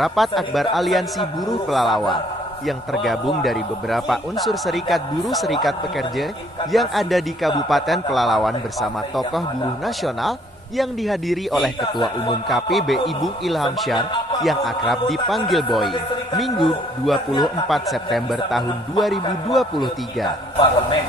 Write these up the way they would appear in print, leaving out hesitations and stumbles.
Rapat Akbar Aliansi Buruh Pelalawan yang tergabung dari beberapa unsur serikat buruh serikat pekerja yang ada di Kabupaten Pelalawan bersama tokoh buruh nasional yang dihadiri oleh Ketua Umum KPB Ibu Ilham Syar yang akrab dipanggil Boy, Minggu 24 September tahun 2023. Parlemen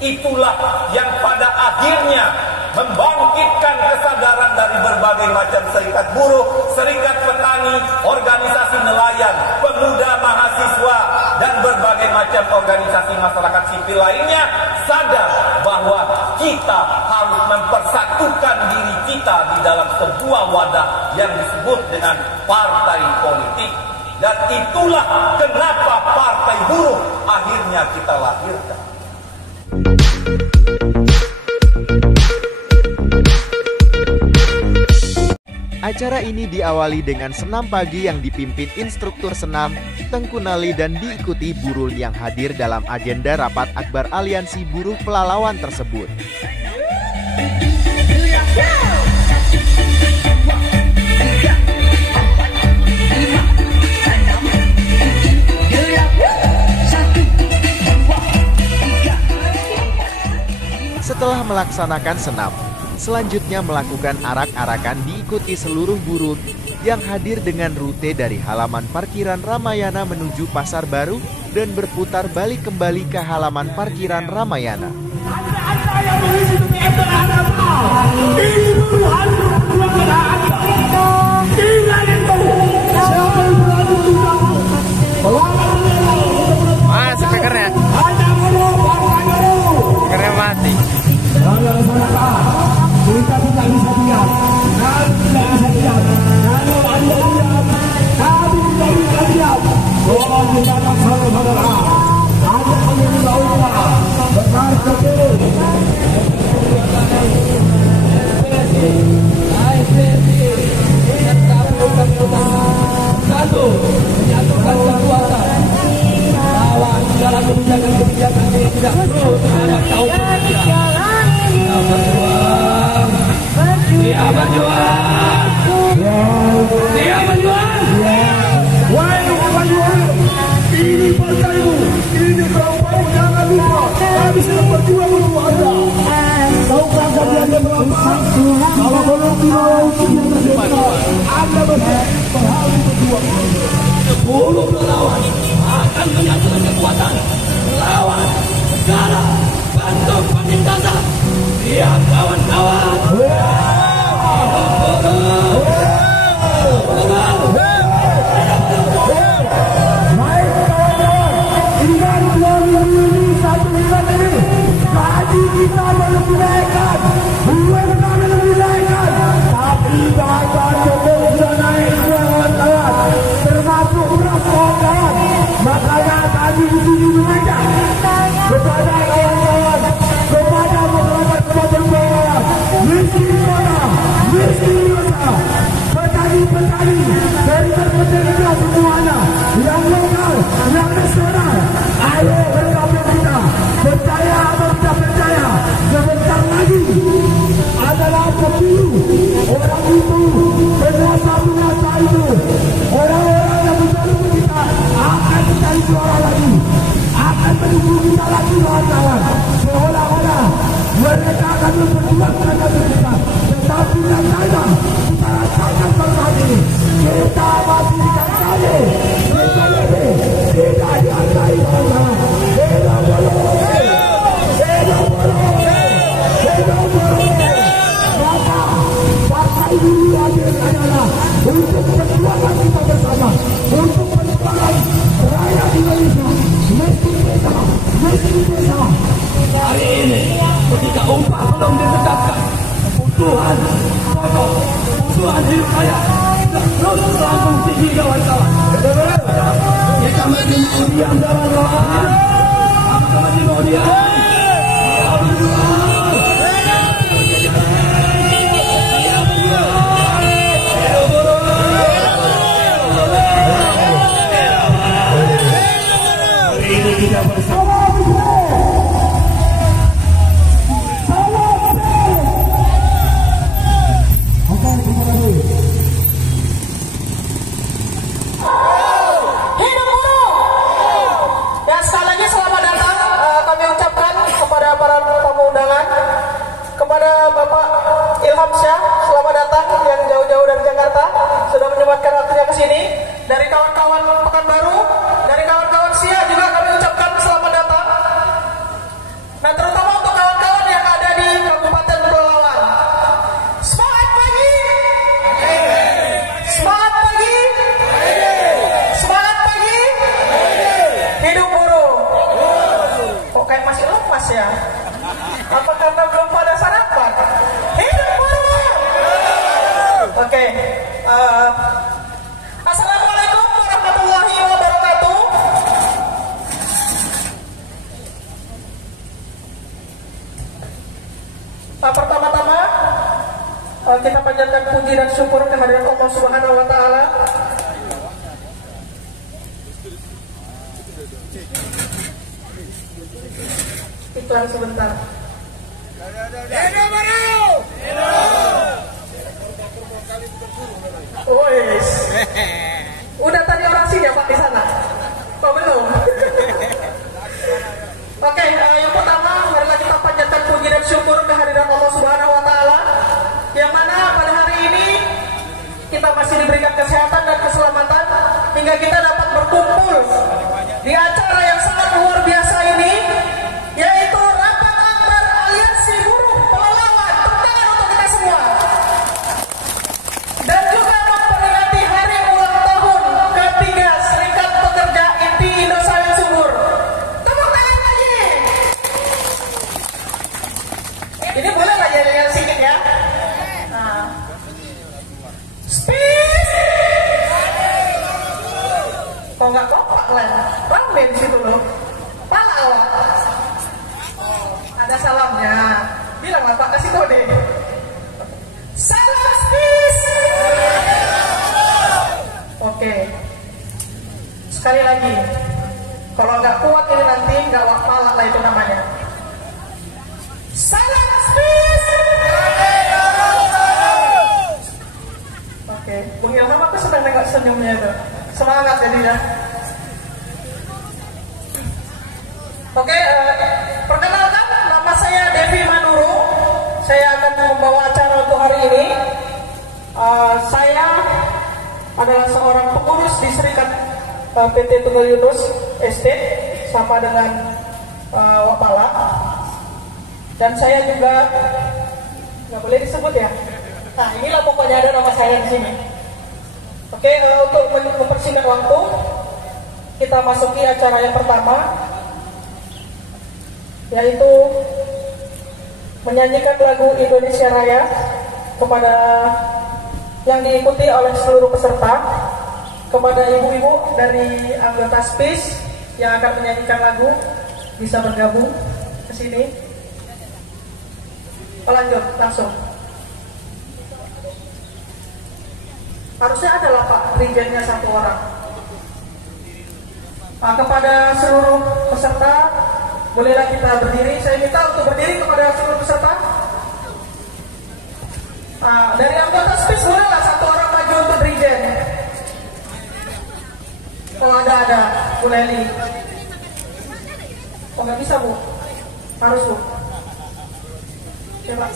itulah yang pada akhirnya membangkitkan kesadaran dari berbagai macam serikat buruh, serikat petani, organisasi nelayan, pemuda mahasiswa, dan berbagai macam organisasi masyarakat sipil lainnya sadar bahwa kita harus mempersatukan diri kita di dalam sebuah wadah yang disebut dengan partai politik. Dan itulah kenapa partai buruh akhirnya kita lahirkan. Acara ini diawali dengan senam pagi yang dipimpin instruktur senam, Tengku Nali, dan diikuti buruh yang hadir dalam agenda Rapat Akbar Aliansi Buruh Pelalawan tersebut. Setelah melaksanakan senam, selanjutnya melakukan arak-arakan diikuti seluruh buruh yang hadir dengan rute dari halaman parkiran Ramayana menuju Pasar Baru dan berputar balik kembali ke halaman parkiran Ramayana. Speakernya mati. Kita tidak bisa diam, kami tidak bisa diam. Kalau Anda diam, kami tidak bisa diam. Tolong kita saudara-saudara, ada yang tahu benar betul. Satu, menyatukan kekuatan. Lawan dalam kebijakan-kebijakan yang tidak perlu terhadap kaum pekerja. Dia berjuang. Dia berjuang. Wahai berjuang. Ini partaimu. Ini kelompokmu. Jangan lupa. Kami sedang berjuang untuk Anda. Tahukah kalian yang berapa? Kalau belum mau Anda berhati berjuang. 10 relawan akan menyatukan kekuatan. Melawan segala bentuk penindasan. Ya kawan-kawan. Baik kawan-kawan, ingat 2001 ini gaji kita belum dinaikkan, buat kami belum dinaikkan, tapi bahan Jokowi sudah naik kawan-kawan, termasuk beras kawan-kawan. Makanya kami di sini mengajak kepada kawan-kawan, kepada masyarakat kabupaten Pelalawan, miskin petani, serikat pekerja semuanya, yang lokal, yang nasional, ayo bergabung kita, percaya atau tidak percaya, sebentar lagi adalah pemilu. Orang itu, penguasa itu, orang-orang yang mendukung kita akan mencari suara lagi, akan mendukung kita lagi kawan-kawan. Seolah-olah mereka akan memperjuangkan kita, tetapi nyatanya kita rasakan bersama kita masih dikasih, tidak dihargai kawan-kawan. Tidak boleh. Maka partai buruh hadir adalah untuk perjuangan kita bersama, untuk perjuangan rakyat Indonesia, miskin desa. Hari ini ketika upah belum ditetapkan, kebutuhan pokok, kebutuhan hidup layak terus melambung tinggi kawan-kawan. Kita masih mau diam kawan-kawan. Apakah masih mau diam? Dia berjuang. Ini kita bersama. kepada Bapak Ilham Syah, selamat datang yang jauh-jauh dari Jakarta, sudah menyempatkan waktunya ke sini. Dari kawan-kawan Pekanbaru, dari kawan-kawan Sia juga kami ucapkan selamat datang. Nah, terutama untuk kawan-kawan yang ada di Kabupaten Pelalawan. Semangat pagi! Semangat pagi! Semangat pagi! Hidup buruh! Kok kayak masih lemas ya? Apa karena belum pada sarapan? Hidup buruh! Oke. Assalamualaikum warahmatullahi wabarakatuh. Pertama-tama kita panjatkan puji dan syukur kehadirat Allah Subhanahu wa taala. Iklan sebentar. Wes. Udah tadi orasinya Pak di sana? Oh belum? Oke, yang pertama marilah kita panjatkan puji dan syukur kehadirat Allah Subhanahu wa taala yang mana pada hari ini kita masih diberikan kesehatan dan keselamatan hingga kita dapat berkumpul di acara yang sangat luar biasa ini, yaitu Rapat Akbar Aliansi Buruh Pelalawan. Tepuk tangan untuk kita semua. Dan juga memperingati hari ulang tahun ketiga Serikat Pekerja Inti Indosawit Subur. Tepuk tangan lagi. Ini boleh lah ya sedikit ya. Nah. Space. Kok nggak kompak lah? Rame di situ loh. Pala awak. Ada salamnya. Bilang lah Pak, kasih kode. Salam space. Oke. Sekali lagi. Kalau nggak kuat ini nanti nggak wapala lah itu namanya. Salam space. Oke. Bung Ilham aku senang nengok senyumnya itu. Semangat jadinya. Oke, perkenalkan nama saya Devi Manuru. Saya akan membawa acara untuk hari ini. Saya adalah seorang pengurus di Serikat PT Tunggal Yunus Estate sama dengan Wapala. Dan saya juga nggak boleh disebut ya. Nah, inilah pokoknya ada nama saya di sini. Oke, untuk mempersingkat waktu, kita masuki acara yang pertama, yaitu menyanyikan lagu Indonesia Raya kepada yang diikuti oleh seluruh peserta. Kepada ibu-ibu dari anggota SPIS yang akan menyanyikan lagu bisa bergabung ke sini. Lanjut langsung. Harusnya adalah Pak Dirjennya satu orang. Nah, kepada seluruh peserta, bolehlah kita berdiri. Saya minta untuk berdiri kepada seluruh peserta. Nah, dari anggota SPIS bolehlah satu orang maju untuk Dirjen. Kalau ada Bu Leli. Oh nggak bisa Bu, harus Bu. Coba.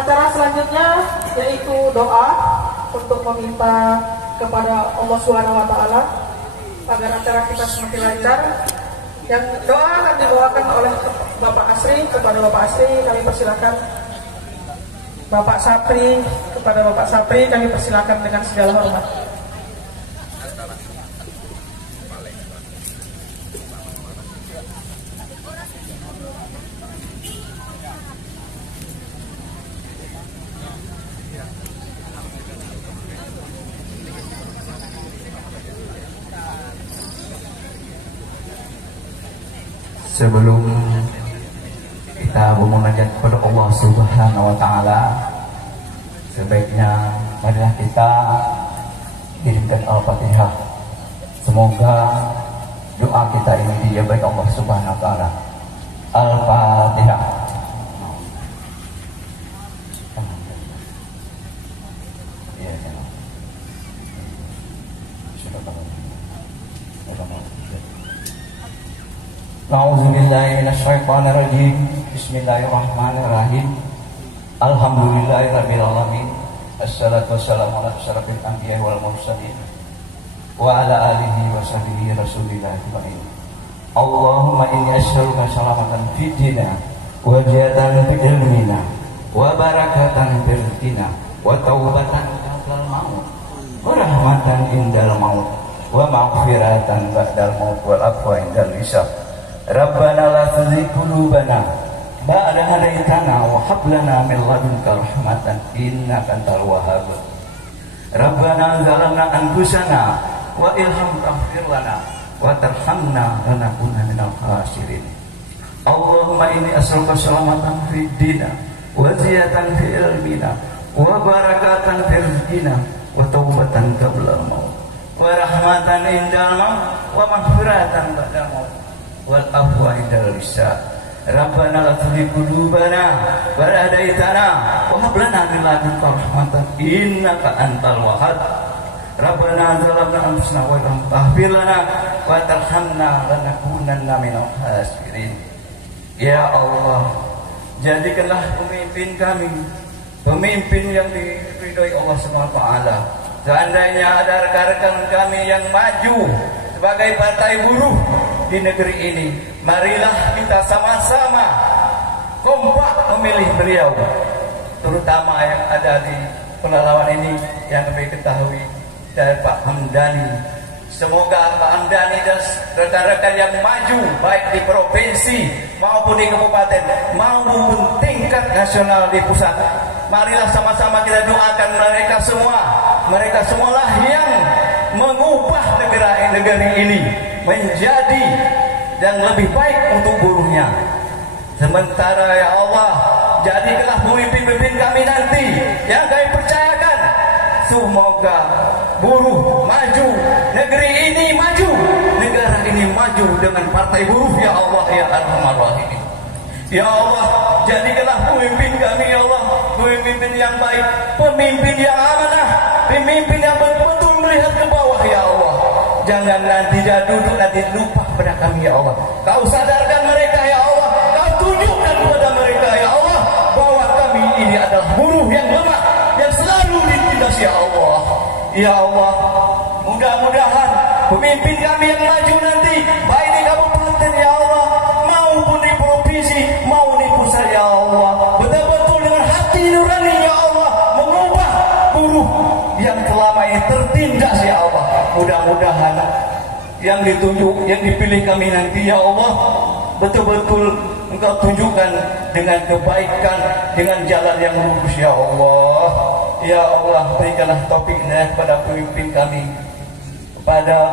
acara selanjutnya yaitu doa untuk meminta kepada Allah Subhanahu wa taala agar acara kita semakin lancar. Yang doa akan dibawakan oleh Bapak Asri. Kepada Bapak Asri kami persilakan. Bapak Sapri, kepada Bapak Sapri kami persilakan dengan segala hormat. Sebelum kita bermunajat kepada Allah Subhanahu wa taala, sebaiknya marilah kita kirimkan Al-Fatihah. Semoga doa kita ini dijabai Allah Subhanahu wa taala. Al-Fatihah. A'udzubillahi minasyaitonirrajim. Bismillahirrahmanirrahim. Alhamdulillahirabbil alamin. Assalatu wassalamu ala asyrafil anbiya'i wal mursalin wa ala alihi wa sahbihi rasulillah ajmain. Allahumma inni as'aluka salamatan fid dina wa ziyadatan fil ilmina wa barakatan fil rizqina wa taubatan qabla maut wa rahmatan indal maut wa maghfiratan ba'dal maut wal afwa indal hisab. Rabbana la tuzigh qulubana ba'da hadaitana wa hab lana min ladunka rahmatan innaka antal wahhab. Rabbana zalamna anfusana wa ilham taghfir lana wa tarhamna lanakunanna minal khasirin. Allahumma inni as'aluka salamatan fid dina wa ziyadatan fil ilmina wa barakatan fil rizqina wa taubatan qabla al-maut wa rahmatan indal maut wa maghfiratan ba'dal maut wal afwa indal hisab. Rabbana la tuzigh qulubana ba'da hadaitana wa hab lana min ladunka rahmatan innaka antal wahhab. Rabbana zalamna anfusana wa lam taghfir lana wa tarhamna lanakunanna minal khasirin. Ya Allah, jadikanlah pemimpin kami pemimpin yang diridhoi Allah Subhanahu wa taala. Seandainya ada rekan-rekan kami yang maju sebagai partai buruh di negeri ini, marilah kita sama-sama kompak memilih beliau, terutama yang ada di Pelalawan ini yang kami ketahui dari Pak Hamdani. Semoga Pak Hamdani dan rekan-rekan yang maju baik di provinsi maupun di kabupaten maupun tingkat nasional di pusat, marilah sama-sama kita doakan mereka semualah yang mengubah negeri ini menjadi dan lebih baik untuk buruhnya. Sementara ya Allah, jadikanlah pemimpin-pemimpin kami nanti yang kami percayakan, semoga buruh maju, negeri ini maju, negara ini maju dengan partai buruh ya Allah ya Arhamar Rahimin. Ya Allah, jadikanlah pemimpin kami ya Allah, pemimpin yang baik, pemimpin yang amanah, pemimpin yang betul-betul melihat ke bawah ya Allah. Jangan nanti dia duduk nanti lupa kepada kami ya Allah. Kau sadarkan mereka ya Allah, kau tunjukkan kepada mereka ya Allah bahwa kami ini adalah buruh yang lemah, yang selalu ditindas ya Allah. Ya Allah, mudah-mudahan pemimpin kami yang maju nanti baik di kabupaten ya Allah maupun di provinsi maupun di pusat ya Allah, betul-betul dengan hati nurani ya Allah mengubah buruh yang selama ini tertindas ya Allah. Mudah-mudahan yang ditunjuk, yang dipilih kami nanti ya Allah betul-betul Engkau tunjukkan dengan kebaikan, dengan jalan yang lurus ya Allah. Ya Allah, berikanlah taufiknya kepada pemimpin kami, kepada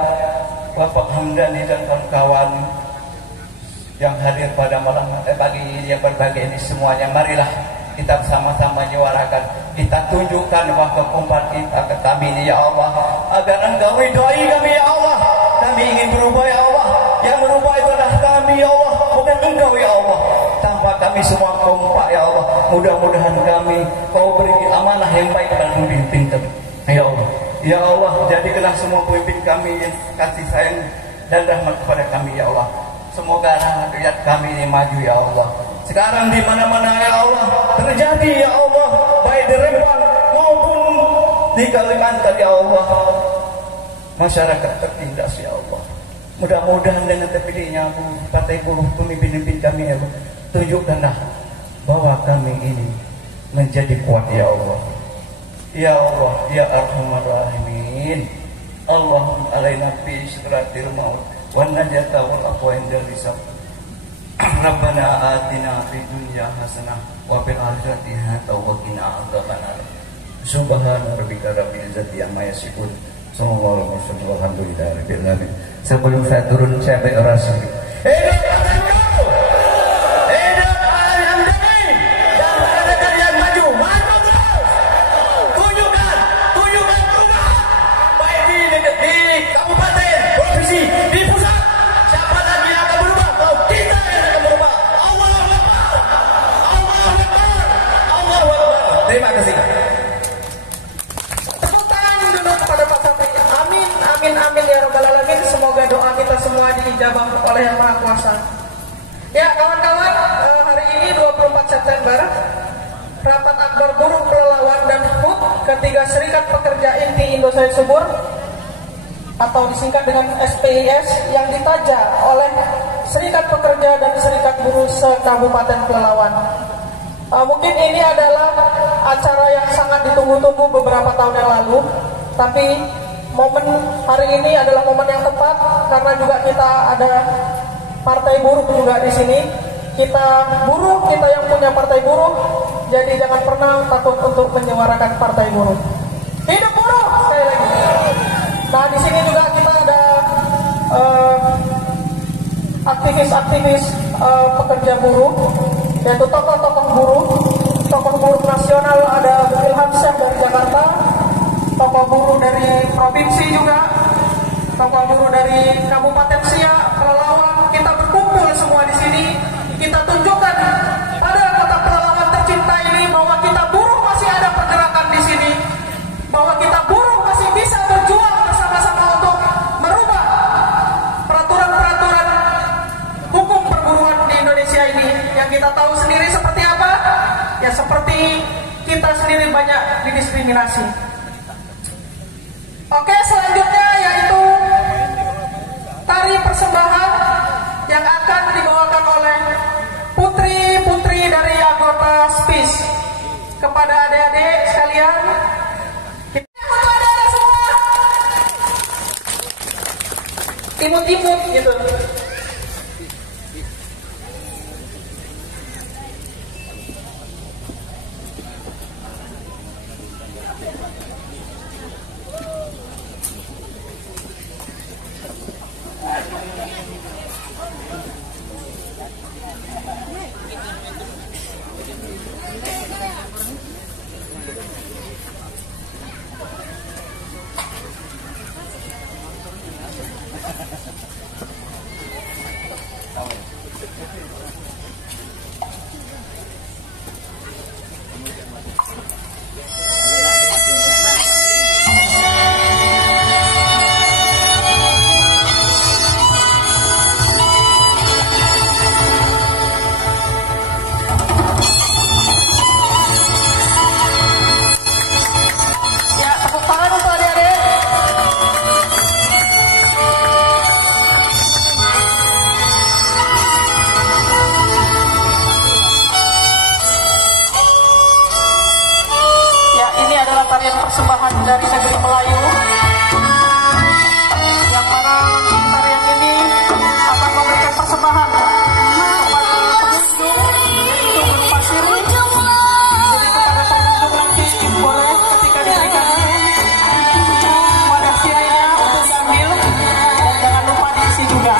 Bapak Hamdani dan kawan-kawan yang hadir pada malam pagi ini yang berbahagia ini semuanya. Marilah kita sama-sama menyuarakan, kita tunjukkan bahwa kekompakan kita ke kami ini ya Allah, agar Engkau ridhoi kami ya Allah. Kami ingin berubah ya Allah, yang berubah itu adalah kami ya Allah, bukan Engkau ya Allah. Tanpa kami semua kompak ya Allah, mudah-mudahan kami Kau beri amanah yang baik kepada pemimpin kami ya Allah. Ya Allah, jadikanlah semua pemimpin kami yang kasih sayang dan rahmat kepada kami ya Allah. Semoga rakyat kami ini maju ya Allah. Sekarang di mana-mana ya Allah terjadi ya Allah di Rembang maupun di Kalimantan ya Allah, masyarakat tertindas ya Allah. Mudah-mudahan dengan terpilihnya Partai Buruh, pemimpin-pemimpin kami ya Allah, tunjukkanlah bahwa kami ini menjadi kuat ya Allah. Ya Allah, ya Arhamar Rahimin. Allahumma alaina fi sidratil maut wan najata wal aqwa indal hisab. Rabbana atina fid dunya hasanah wa fil akhirati hasanah wa qina adzabannar. Subhana rabbika rabbil izzati amma yasifun. Sallallahu alaihi wasallam. Alhamdulillahirabbil alamin. Sebelum saya turun saya berorasi. Hidup Partai Buruh! Hidup Al-Hamdani! Dan kader yang maju terus! Tunjukkan perubahan! Baik di kabupaten, provinsi, di pusat. Siapa lagi yang akan berubah? Kalau kita yang akan berubah. Allahu Akbar! Allahu Akbar! Allahu Akbar! Terima kasih. Tepuk tangan dulu kepada Pak Sapri. Amin, amin, amin ya Rabbal Alamin. Semoga doa kita semua diijabah oleh Yang Maha Kuasa. Ya kawan-kawan, hari ini 24 September, Rapat Akbar Buruh Pelelawan dan HUT ketiga Serikat Pekerja Inti Indosat Subur atau disingkat dengan SPIS yang ditaja oleh Serikat Pekerja dan Serikat Buruh se-Kabupaten Pelelawan. Mungkin ini adalah acara yang sangat ditunggu-tunggu beberapa tahun yang lalu, tapi momen hari ini adalah momen yang tepat karena juga kita ada partai buruh juga di sini. Kita buruh, kita yang punya partai buruh, jadi jangan pernah takut untuk menyuarakan partai buruh. Hidup buruh sekali lagi. Nah di sini juga kita ada aktivis-aktivis pekerja buruh, yaitu tokoh-tokoh buruh nasional. Ada Bu Ilham Syah dari Jakarta, tokoh buruh dari provinsi juga, tokoh buruh dari Kabupaten Siak, Pelalawan. Kita berkumpul semua di sini. Kita tunjukkan pada kota Pelalawan tercinta ini bahwa kita buruh masih ada pergerakan di sini, bahwa kita buruh masih bisa berjuang bersama-sama untuk merubah peraturan-peraturan hukum perburuan di Indonesia ini. Yang kita tahu sendiri seperti apa? Ya seperti kita sendiri banyak didiskriminasi. Oke, selanjutnya yaitu tari persembahan yang akan dibawakan oleh putri-putri dari anggota SPIS. Kepada adik-adik sekalian, kita adik-adik semua imut-imut gitu. Persembahan dari negeri Melayu, yang mana tarian ini akan memberikan persembahan kepada pengunjung, yaitu berupa sirih. Jadi kepada pengunjung nanti boleh ketika diberikan wadah sirihnya untuk diambil dan jangan lupa diisi juga.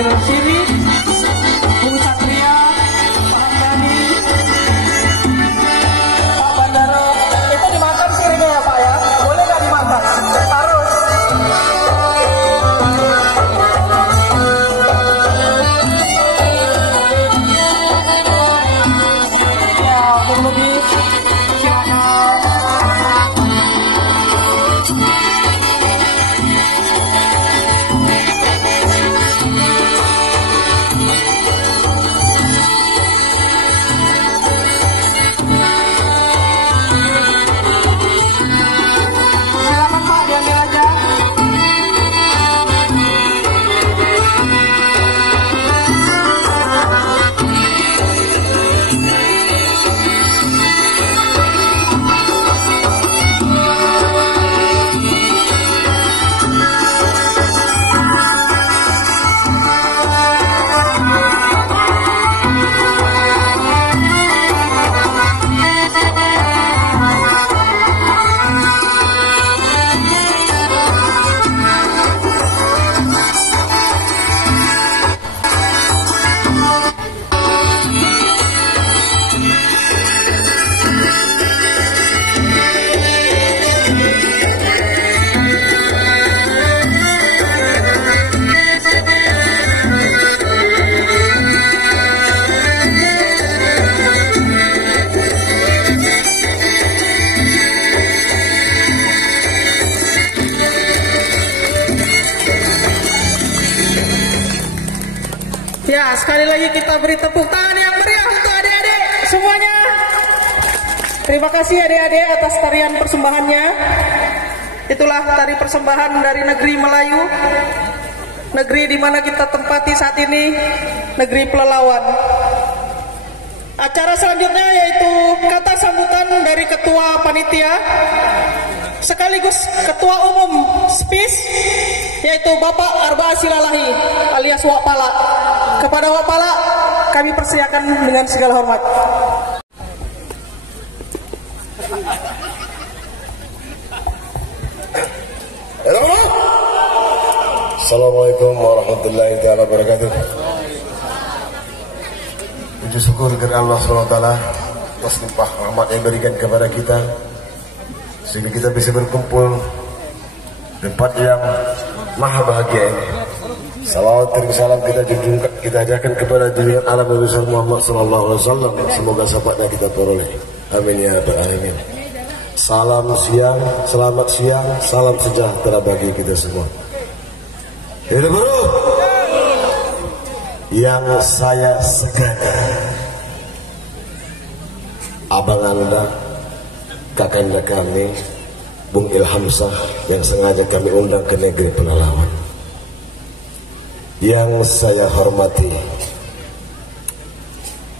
Amir Siri, Bung Satria, Pak Hamdani, Pak Bandaro. Itu dimakan sirnya ya Pak ya? Boleh nggak dimakan? Harus. Ya, Bung Lubis, silakan. Silakan Pak, diambil aja. Ya, sekali lagi kita beri tepuk tangan yang meriah untuk adik-adik semuanya. Terima kasih adik-adik atas tarian persembahannya. Itulah tari persembahan dari negeri Melayu, negeri di mana kita tempati saat ini, negeri Pelalawan. Acara selanjutnya yaitu kata sambutan dari Ketua Panitia sekaligus Ketua Umum SPIS, yaitu Bapak Arba Silalahi alias Wak Pala. Kepada Wak Pala kami persilakan dengan segala hormat. Assalamualaikum warahmatullahi wabarakatuh. Puji syukur kepada Allah SWT atas limpah rahmat yang berikan kepada kita, sehingga kita bisa berkumpul di tempat yang maha bahagia ini. Salawat dan salam kita junjungkan, kita ajarkan kepada junjungan alam Nabi Muhammad SAW. Semoga sahabatnya kita peroleh. Amin ya rabbal alamin. Salam siang, selamat siang, salam sejahtera bagi kita semua. Itu bro, yang saya segera, abang anda, kakanda kami, Bung Ilhamsah, yang sengaja kami undang ke negeri Pelalawan. Yang saya hormati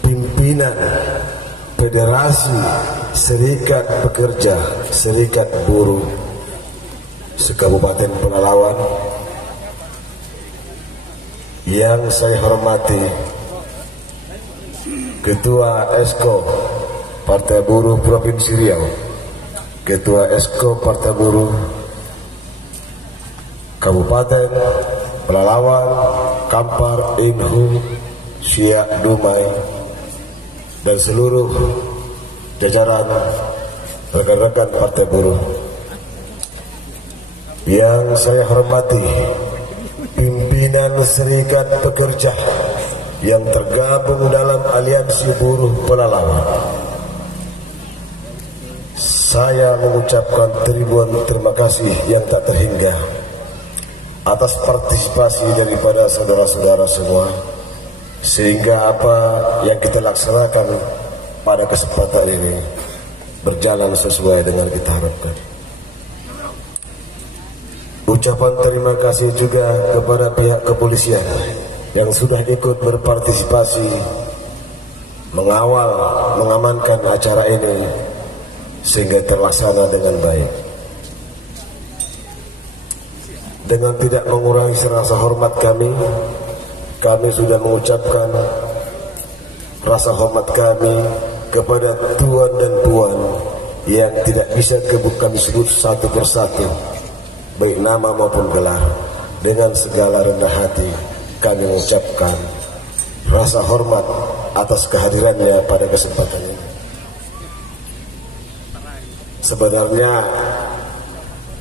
pimpinan Federasi Serikat Pekerja Serikat Buruh se-Kabupaten Pelalawan. Yang saya hormati Ketua Esko Partai Buruh Provinsi Riau, Ketua Esko Partai Buruh Kabupaten Pelalawan, Kampar, Inhu, Siak, Dumai, dan seluruh jajaran rekan-rekan Partai Buruh. Yang saya hormati pimpinan Serikat Pekerja yang tergabung dalam Aliansi Buruh Pelalawan. Saya mengucapkan ribuan terima kasih yang tak terhingga atas partisipasi daripada saudara-saudara semua, sehingga apa yang kita laksanakan pada kesempatan ini berjalan sesuai dengan kita harapkan. Ucapan terima kasih juga kepada pihak kepolisian yang sudah ikut berpartisipasi mengawal, mengamankan acara ini sehingga terlaksana dengan baik. Dengan tidak mengurangi rasa hormat kami sudah mengucapkan rasa hormat kami kepada tuan dan puan yang tidak bisa kami sebut satu persatu, baik nama maupun gelar, dengan segala rendah hati kami mengucapkan rasa hormat atas kehadirannya pada kesempatan ini. Sebenarnya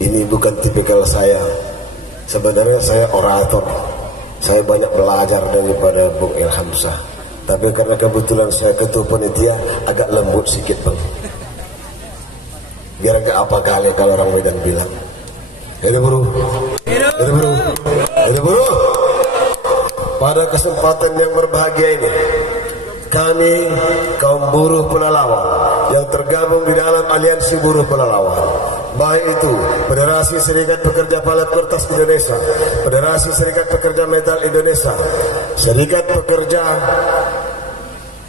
ini bukan tipikal saya. Sebenarnya saya orator. Saya banyak belajar daripada Bung Ilhamsah. Tapi karena kebetulan saya ketua panitia, agak lembut sedikit Bang. Biar agak apa kali kalau orang Medan bilang. Hidup buruh. Hidup buruh. Hidup buruh. Pada kesempatan yang berbahagia ini, kami kaum buruh Pelalawan yang tergabung di dalam Aliansi Buruh Pelalawan, baik itu Federasi Serikat Pekerja Palet Kertas Indonesia, Federasi Serikat Pekerja Metal Indonesia, Serikat Pekerja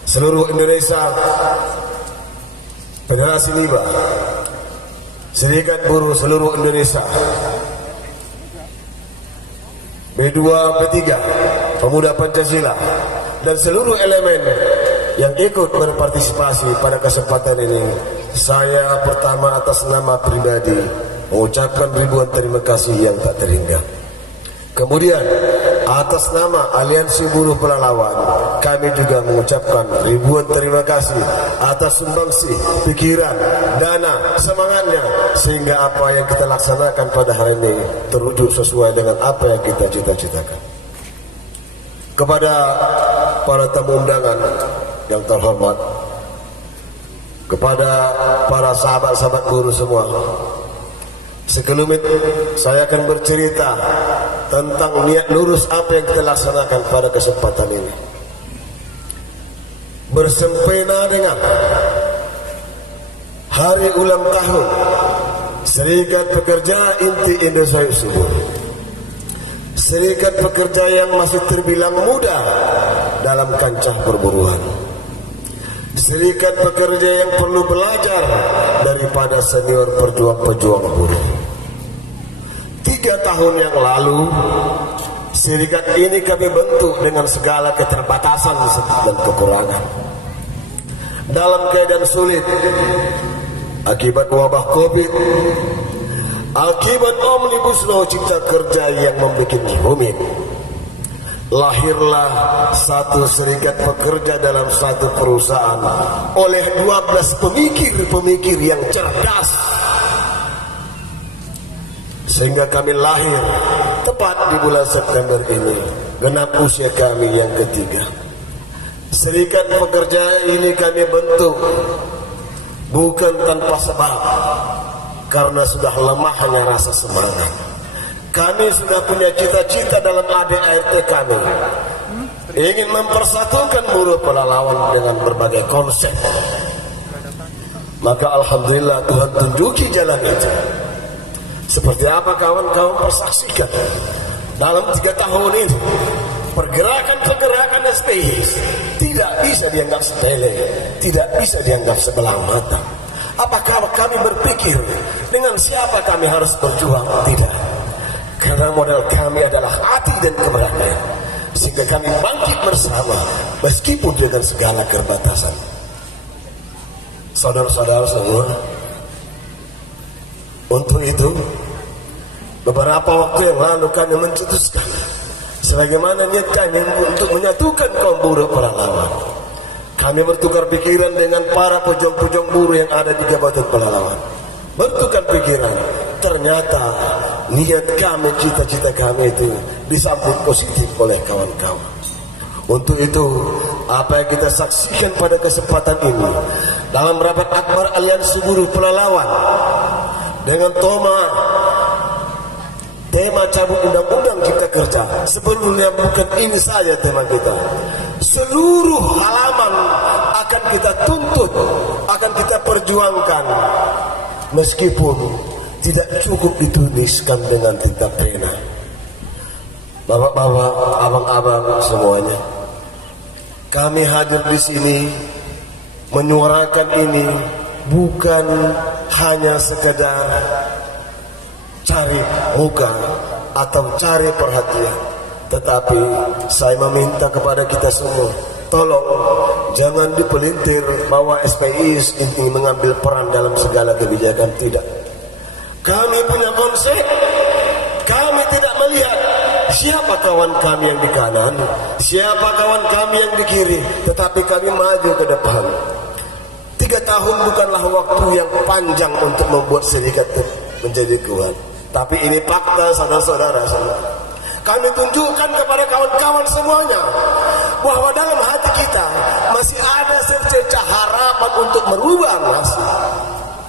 Seluruh Indonesia, Federasi Liba, Serikat Buruh Seluruh Indonesia, B2, B3, Pemuda Pancasila, dan seluruh elemen yang ikut berpartisipasi pada kesempatan ini. Saya pertama atas nama pribadi mengucapkan ribuan terima kasih yang tak terhingga. Kemudian atas nama Aliansi Buruh Pelalawan, kami juga mengucapkan ribuan terima kasih atas sumbangsi, pikiran, dana, semangatnya, sehingga apa yang kita laksanakan pada hari ini terwujud sesuai dengan apa yang kita cita-citakan. Kepada para tamu undangan yang terhormat, kepada para sahabat-sahabat buruh semua, sekelumit saya akan bercerita tentang niat lurus apa yang kita laksanakan pada kesempatan ini. Bersempena dengan hari ulang tahun Serikat Pekerja Inti Indonesia Subur, serikat pekerja yang masih terbilang muda dalam kancah perburuan, serikat pekerja yang perlu belajar daripada senior pejuang-pejuang buruh. 3 tahun yang lalu, serikat ini kami bentuk dengan segala keterbatasan dan kekurangan. Dalam keadaan sulit akibat wabah Covid, akibat Omnibus Law Cipta Kerja yang membuat rumit, lahirlah satu serikat pekerja dalam satu perusahaan oleh 12 pemikir-pemikir yang cerdas, sehingga kami lahir tepat di bulan September ini, genap usia kami yang ketiga. Serikat pekerja ini kami bentuk bukan tanpa sebab, karena sudah lemahnya rasa semangat. Kami sudah punya cita-cita dalam ADART kami, ingin mempersatukan buruh Pelalawan dengan berbagai konsep. Maka alhamdulillah Tuhan tunjuki jalan itu. Seperti apa kawan-kawan persaksikan dalam 3 tahun ini, pergerakan-pergerakan SPI tidak bisa dianggap sepele, tidak bisa dianggap sebelah mata. Apakah kami berpikir dengan siapa kami harus berjuang? Tidak. Karena modal kami adalah hati dan keberanian, sehingga kami bangkit bersama meskipun dengan segala keterbatasan. Saudara-saudara semua, untuk itu beberapa waktu yang lalu kami mencetuskan sebagaimana niat kami untuk menyatukan kaum buruh Pelalawan. Kami bertukar pikiran dengan para pejuang-pejuang buruh yang ada di Kabupaten Pelalawan. Bertukar pikiran, ternyata niat kami, cita-cita kami itu disambut positif oleh kawan-kawan. Untuk itu, apa yang kita saksikan pada kesempatan ini dalam rapat akbar Aliansi Buruh Pelalawan dengan tema cabut undang-undang Cipta Kerja. Sebelumnya bukan ini saja tema kita, seluruh halaman akan kita tuntut, akan kita perjuangkan, meskipun tidak cukup dituliskan dengan tinta pena. Bapak-bapak, abang-abang semuanya, kami hadir di sini menyuarakan ini bukan hanya sekedar cari muka atau cari perhatian, tetapi saya meminta kepada kita semua, tolong jangan dipelintir bahwa SPI ini mengambil peran dalam segala kebijakan. Tidak. Kami punya konsep. Kami tidak melihat siapa kawan kami yang di kanan, siapa kawan kami yang di kiri, tetapi kami maju ke depan. 3 tahun bukanlah waktu yang panjang untuk membuat serikat menjadi kuat. Tapi ini fakta, saudara-saudara. Kami tunjukkan kepada kawan-kawan semuanya bahwa dalam hati kita masih ada secercah harapan untuk merubah nasib.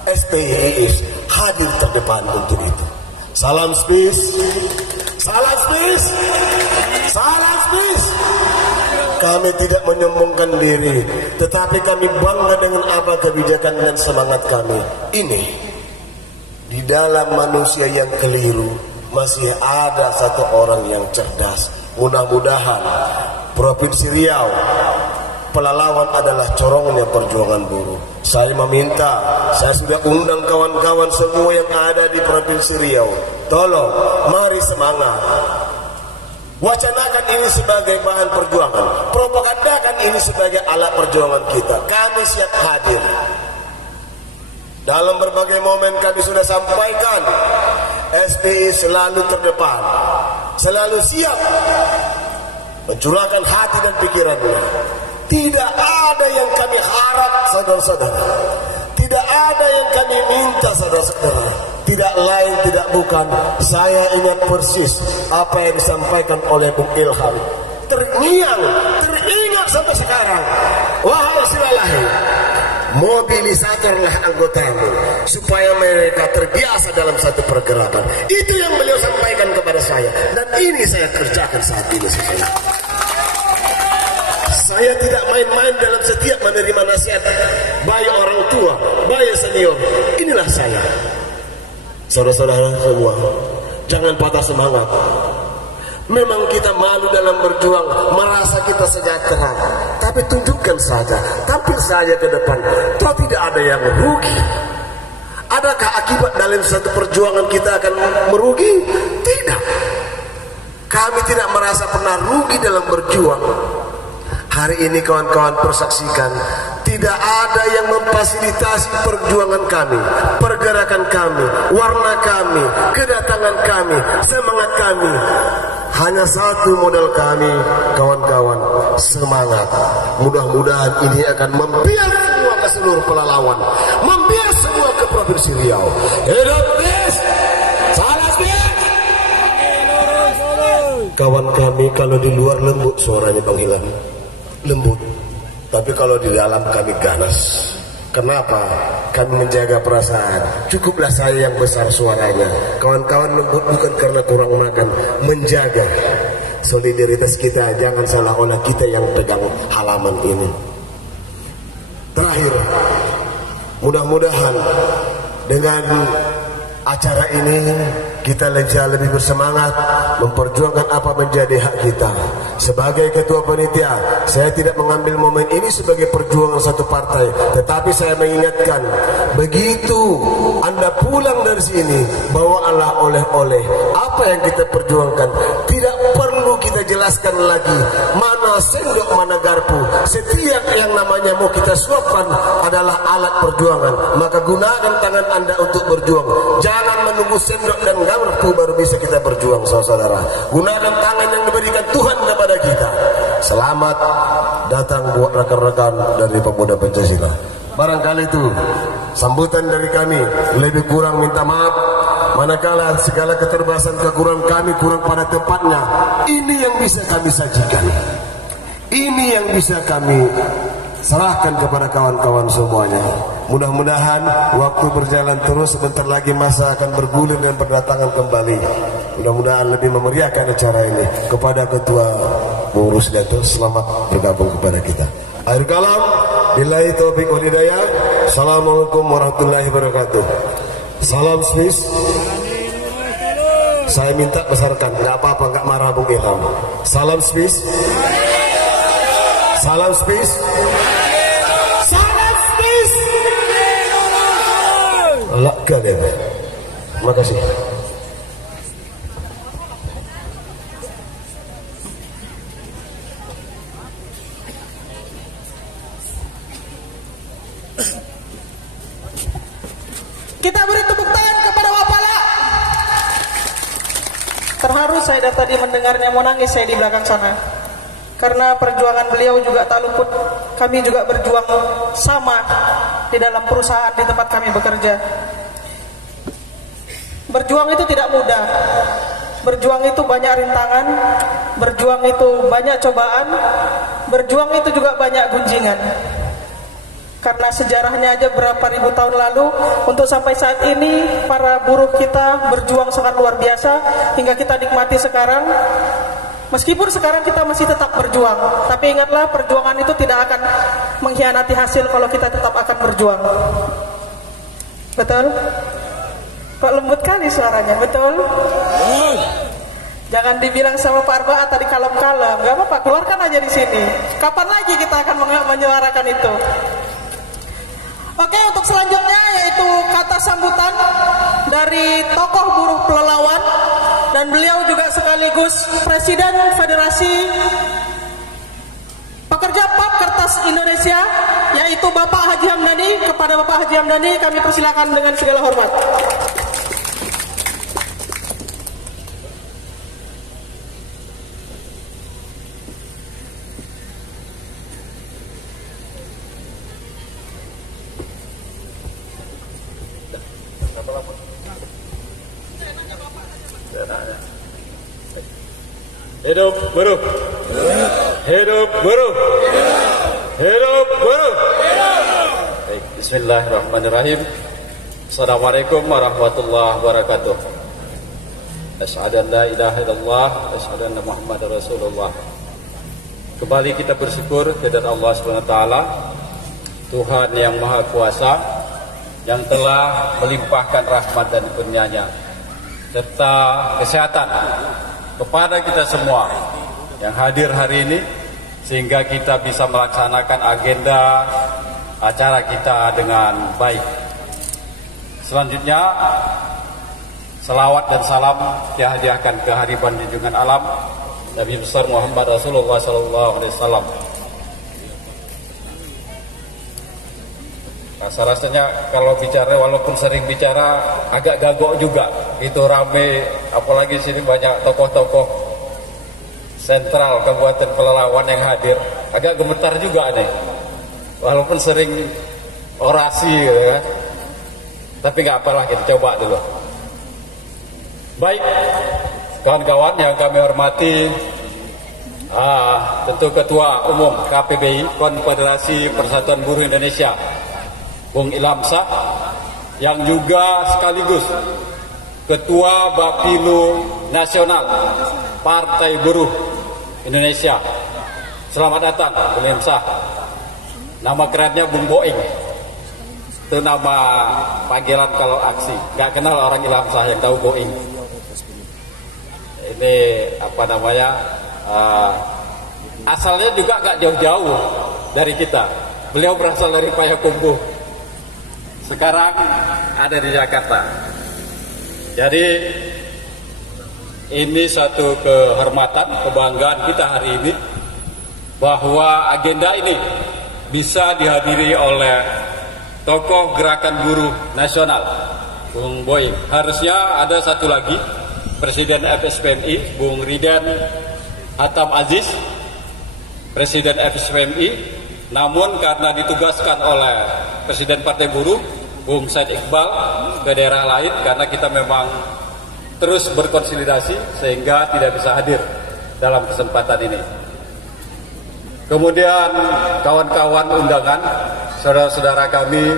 SPII hadir terdepan untuk itu. Salam Spis, salam Spis, salam Spis. Kami tidak menyombongkan diri, tetapi kami bangga dengan apa kebijakan dan semangat kami. Ini di dalam manusia yang keliru masih ada satu orang yang cerdas. Mudah-mudahan Provinsi Riau, Pelalawan adalah corongnya perjuangan buruh. Saya meminta, saya sudah undang kawan-kawan semua yang ada di Provinsi Riau. Tolong, mari semangat. Wacanakan ini sebagai bahan perjuangan, propagandakan ini sebagai alat perjuangan kita. Kami siap hadir. Dalam berbagai momen kami sudah sampaikan, SPI selalu terdepan, selalu siap mencurahkan hati dan pikirannya. Tidak ada yang kami harap, saudara-saudara. Tidak ada yang kami minta, saudara-saudara. Tidak lain, tidak bukan. Saya ingat persis apa yang disampaikan oleh Bung Ilham. Teringat sampai sekarang. Wahai Silalahi, mobilisatorlah anggotamu supaya mereka terbiasa dalam satu pergerakan. Itu yang beliau sampaikan kepada saya, dan ini saya kerjakan saat ini. Saya tidak main-main dalam setiap menerima nasihat, baik orang tua, baik senior. Inilah saya. Saudara-saudara semua, jangan patah semangat. Memang kita malu dalam berjuang, merasa kita sejahtera, tapi tunjukkan saja, tampil saja ke depan. Toh tidak ada yang rugi. Adakah akibat dalam satu perjuangan kita akan merugi? Tidak. Kami tidak merasa pernah rugi dalam berjuang. Hari ini kawan-kawan persaksikan, tidak ada yang memfasilitasi perjuangan kami, pergerakan kami, warna kami, kedatangan kami, semangat kami. Hanya satu modal kami, kawan-kawan, semangat. Mudah-mudahan ini akan membiar semua ke seluruh Pelalawan, membiar semua ke Provinsi Riau. Hidup Bis! Salas Bis! Kawan kami kalau di luar lembut suaranya Bang Ilham, lembut. Tapi kalau di dalam kami ganas. Kenapa? Kami menjaga perasaan. Cukuplah saya yang besar suaranya. Kawan-kawan lembut bukan karena kurang makan. Menjaga solidaritas kita. Jangan seolah-olah kita yang pegang halaman ini. Terakhir, mudah-mudahan dengan acara ini kita lebih bersemangat memperjuangkan apa menjadi hak kita. Sebagai ketua panitia, saya tidak mengambil momen ini sebagai perjuangan satu partai, tetapi saya mengingatkan, begitu Anda pulang dari sini, bawalah oleh-oleh. Apa yang kita perjuangkan tidak perlu kita jelaskan lagi mana sendok mana garpu. Setiap yang namanya mau kita suapkan adalah alat perjuangan. Maka gunakan tangan Anda untuk berjuang. Jangan menunggu sendok dan garpu baru bisa kita berjuang, saudara. Gunakan tangan yang diberikan Tuhan kepada kita. Selamat datang buat rekan-rekan dari Pemuda Pancasila. Barangkali itu sambutan dari kami. Lebih kurang minta maaf. Manakala segala keterbatasan kekurangan kami kurang pada tempatnya, ini yang bisa kami sajikan. Ini yang bisa kami serahkan kepada kawan-kawan semuanya. Mudah-mudahan waktu berjalan terus, sebentar lagi masa akan bergulir dan berdatangan kembali. Mudah-mudahan lebih memeriahkan acara ini. Kepada Ketua Bung Rusdianto, selamat bergabung kepada kita. Akhir kalam, billahi taufiq wal hidayah. Assalamualaikum warahmatullahi wabarakatuh. Salam Swiss. Saya minta besarkan, nggak apa-apa, nggak marah Bung Ilham. Salam Swiss. Salam Swiss. Salam Swiss. Lakka deh. Terima kasih. Kita beri tepuk tangan kepada Wapala. Terharu saya dari tadi mendengarnya, mau nangis saya di belakang sana. Karena perjuangan beliau juga tak luput. Kami juga berjuang sama di dalam perusahaan di tempat kami bekerja. Berjuang itu tidak mudah. Berjuang itu banyak rintangan. Berjuang itu banyak cobaan. Berjuang itu juga banyak gunjingan. Karena sejarahnya aja berapa ribu tahun lalu, untuk sampai saat ini para buruh kita berjuang sangat luar biasa hingga kita nikmati sekarang. Meskipun sekarang kita masih tetap berjuang, tapi ingatlah perjuangan itu tidak akan mengkhianati hasil kalau kita tetap akan berjuang. Betul? Kok lembut kali suaranya, betul? Jangan dibilang sama Pak Arbaat tadi kalem-kalem, gak apa-apa, keluarkan aja di sini. Kapan lagi kita akan menyuarakan itu? Oke, untuk selanjutnya yaitu kata sambutan dari tokoh buruh pelelawan, dan beliau juga sekaligus Presiden Federasi Pekerja Pap Kertas Indonesia, yaitu Bapak Haji Hamdani. Kepada Bapak Haji Hamdani kami persilakan dengan segala hormat. Hidup buruh. Hidup buruh. Hidup buruh. Baik, bismillahirrahmanirrahim. Assalamualaikum warahmatullahi wabarakatuh. Asyhadu an la ilaha illallah, asyhadu anna Muhammadar Rasulullah. Kembali kita bersyukur kepada Allah Subhanahu wa taala, Tuhan yang Maha Kuasa, yang telah melimpahkan rahmat dan kurnia-Nya serta kesehatan kepada kita semua yang hadir hari ini, sehingga kita bisa melaksanakan agenda acara kita dengan baik. Selanjutnya, salawat dan salam dihadiahkan ke hariban junjungan alam Nabi besar Muhammad Rasulullah SAW. Rasa-rasanya kalau bicara, walaupun sering bicara, agak gagok juga. Itu rame, apalagi sini banyak tokoh-tokoh sentral Kabupaten Pelalawan yang hadir. Agak gemetar juga nih, walaupun sering orasi gitu kan. Tapi nggak apalah, kita coba dulu. Baik, kawan-kawan yang kami hormati, tentu Ketua Umum KPBI, Konfederasi Persatuan Buruh Indonesia, Bung Ilham Shah, yang juga sekaligus Ketua Bapilu Nasional Partai Buruh Indonesia. Selamat datang, Bung Ilham Shah. Nama kerennya Bung Boing. Itu nama panggilan kalau aksi. Gak kenal orang Ilham Shah yang tahu Boing. Ini apa namanya? Asalnya juga gak jauh-jauh dari kita. Beliau berasal dari Payakumbuh. Sekarang ada di Jakarta. Jadi ini satu kehormatan, kebanggaan kita hari ini bahwa agenda ini bisa dihadiri oleh tokoh gerakan buruh nasional, Bung Boing. Harusnya ada satu lagi, Presiden FSPMI, Bung Riden Hatam Aziz, Presiden FSPMI. Namun karena ditugaskan oleh Presiden Partai Buruh, Bung Said Iqbal, ke daerah lain, karena kita memang terus berkonsolidasi sehingga tidak bisa hadir dalam kesempatan ini. Kemudian kawan-kawan undangan, saudara-saudara kami,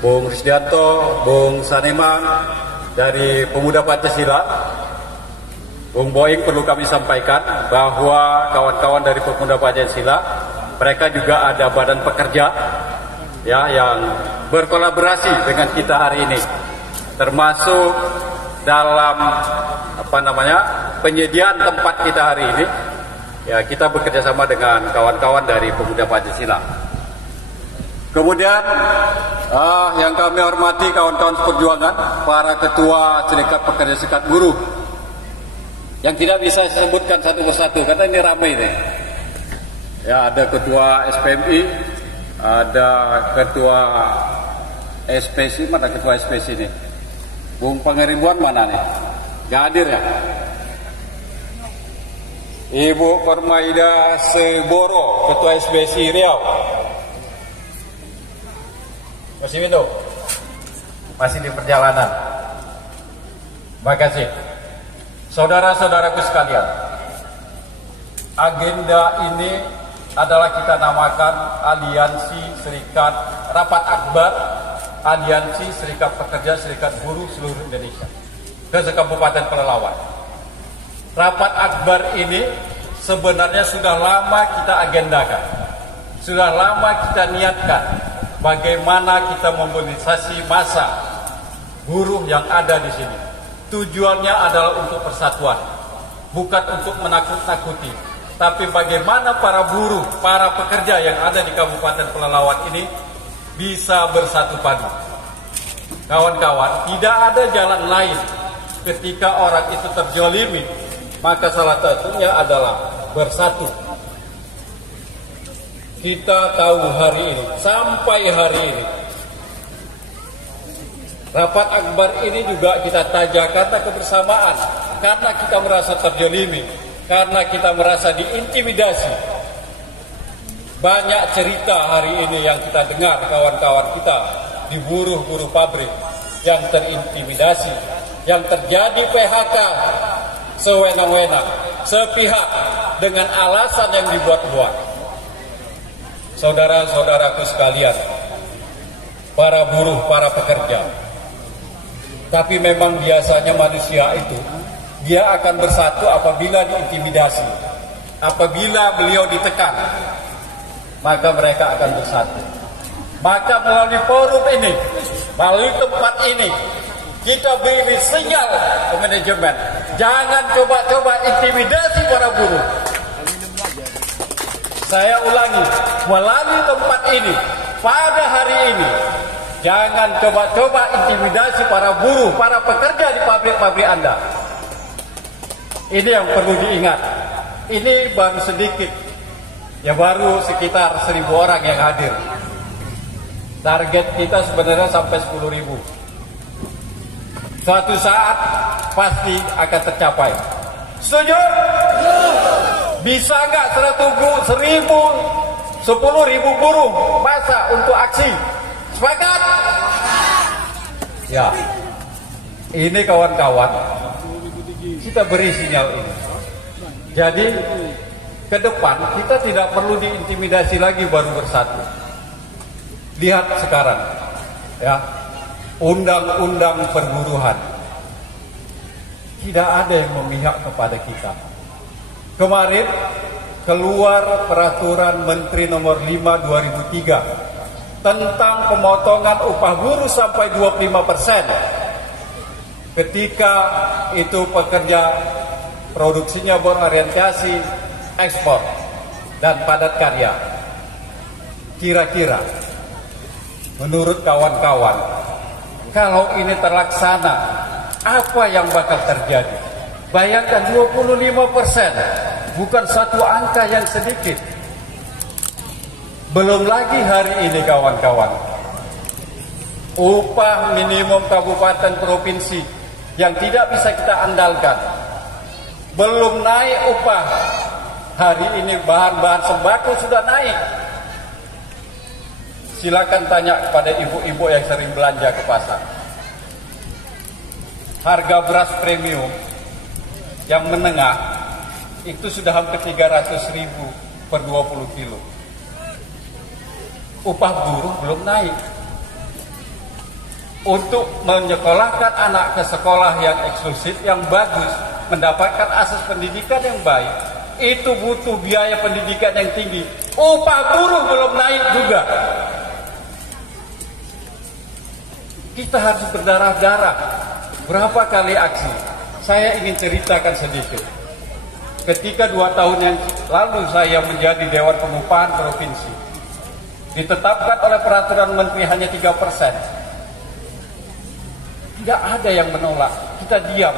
Bung Risdianto, Bung Saniman dari Pemuda Pancasila, Bung Boing, perlu kami sampaikan bahwa kawan-kawan dari Pemuda Pancasila, mereka juga ada badan pekerja ya yang berkolaborasi dengan kita hari ini, termasuk dalam penyediaan tempat kita hari ini. Ya, kita bekerja sama dengan kawan-kawan dari Pemuda Pancasila. Kemudian yang kami hormati kawan-kawan perjuangan, para ketua serikat pekerja, serikat buruh, yang tidak bisa saya sebutkan satu persatu karena ini ramai ini. Ya, ada ketua SPMI, ada ketua SPC, mana ketua SPC ini? Bung Pangeribuan mana nih? Gak hadir ya? Ibu Permaida Seboro, Ketua SBSI Riau. Masih minum? Masih di perjalanan. Terima kasih. Saudara-saudaraku sekalian, agenda ini adalah kita namakan Aliansi Serikat Rapat Akbar Aliansi Serikat Pekerja Serikat Buruh seluruh Indonesia ke Kabupaten Pelalawan. Rapat Akbar ini sebenarnya sudah lama kita agendakan, sudah lama kita niatkan bagaimana kita memobilisasi massa buruh yang ada di sini. Tujuannya adalah untuk persatuan, bukan untuk menakut-nakuti, tapi bagaimana para buruh, para pekerja yang ada di Kabupaten Pelalawan ini bisa bersatu padu. Kawan-kawan, tidak ada jalan lain ketika orang itu terjolimi, maka salah satunya adalah bersatu. Kita tahu hari ini, sampai hari ini, Rapat Akbar ini juga kita tajak kata kebersamaan, karena kita merasa terjolimi, karena kita merasa diintimidasi. Banyak cerita hari ini yang kita dengar kawan-kawan kita di buruh-buruh pabrik yang terintimidasi, yang terjadi PHK sewenang-wenang, sepihak dengan alasan yang dibuat-buat. Saudara-saudaraku sekalian, para buruh, para pekerja, tapi memang biasanya manusia itu dia akan bersatu apabila diintimidasi, apabila beliau ditekan, maka mereka akan bersatu. Maka melalui forum ini, melalui tempat ini, kita beri sinyal ke manajemen, jangan coba-coba intimidasi para buruh. Saya ulangi, melalui tempat ini, pada hari ini, jangan coba-coba intimidasi para buruh, para pekerja di pabrik-pabrik Anda. Ini yang perlu diingat. Ini baru sedikit, ya baru sekitar 1.000 orang yang hadir. Target kita sebenarnya sampai 10.000. Suatu saat pasti akan tercapai. Setuju? Bisa nggak 10.000 buruh masa untuk aksi? Sepakat? Ya. Ini kawan-kawan, kita beri sinyal ini. Jadi ke depan kita tidak perlu diintimidasi lagi baru bersatu. Lihat sekarang, ya, undang-undang perburuhan tidak ada yang memihak kepada kita. Kemarin keluar peraturan Menteri Nomor 5 2003 tentang pemotongan upah buruh sampai 25%. Ketika itu pekerja produksinya berorientasi ekspor dan padat karya. Kira-kira menurut kawan-kawan, kalau ini terlaksana, apa yang bakal terjadi? Bayangkan 25%, bukan satu angka yang sedikit. Belum lagi hari ini kawan-kawan, upah minimum kabupaten provinsi yang tidak bisa kita andalkan. Belum naik upah. Hari ini bahan-bahan sembako sudah naik. Silakan tanya kepada ibu-ibu yang sering belanja ke pasar. Harga beras premium yang menengah itu sudah hampir 300.000 per 20 kilo. Upah buruh belum naik. Untuk menyekolahkan anak ke sekolah yang eksklusif, yang bagus, mendapatkan akses pendidikan yang baik, itu butuh biaya pendidikan yang tinggi. Upah buruh belum naik juga. Kita harus berdarah-darah. Berapa kali aksi? Saya ingin ceritakan sedikit. Ketika 2 tahun yang lalu saya menjadi Dewan Pengupahan Provinsi, ditetapkan oleh peraturan menteri hanya 3%. Tidak ada yang menolak, kita diam.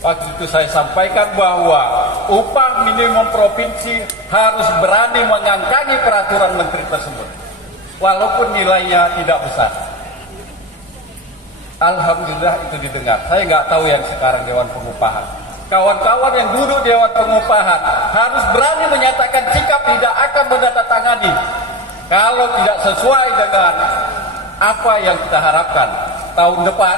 Waktu itu saya sampaikan bahwa upah minimum provinsi harus berani mengangkangi peraturan menteri tersebut, walaupun nilainya tidak besar. Alhamdulillah itu didengar. Saya nggak tahu yang sekarang Dewan Pengupahan. kawan-kawan yang duduk di Dewan Pengupahan harus berani menyatakan sikap tidak akan menandatangani kalau tidak sesuai dengan apa yang kita harapkan. Tahun depan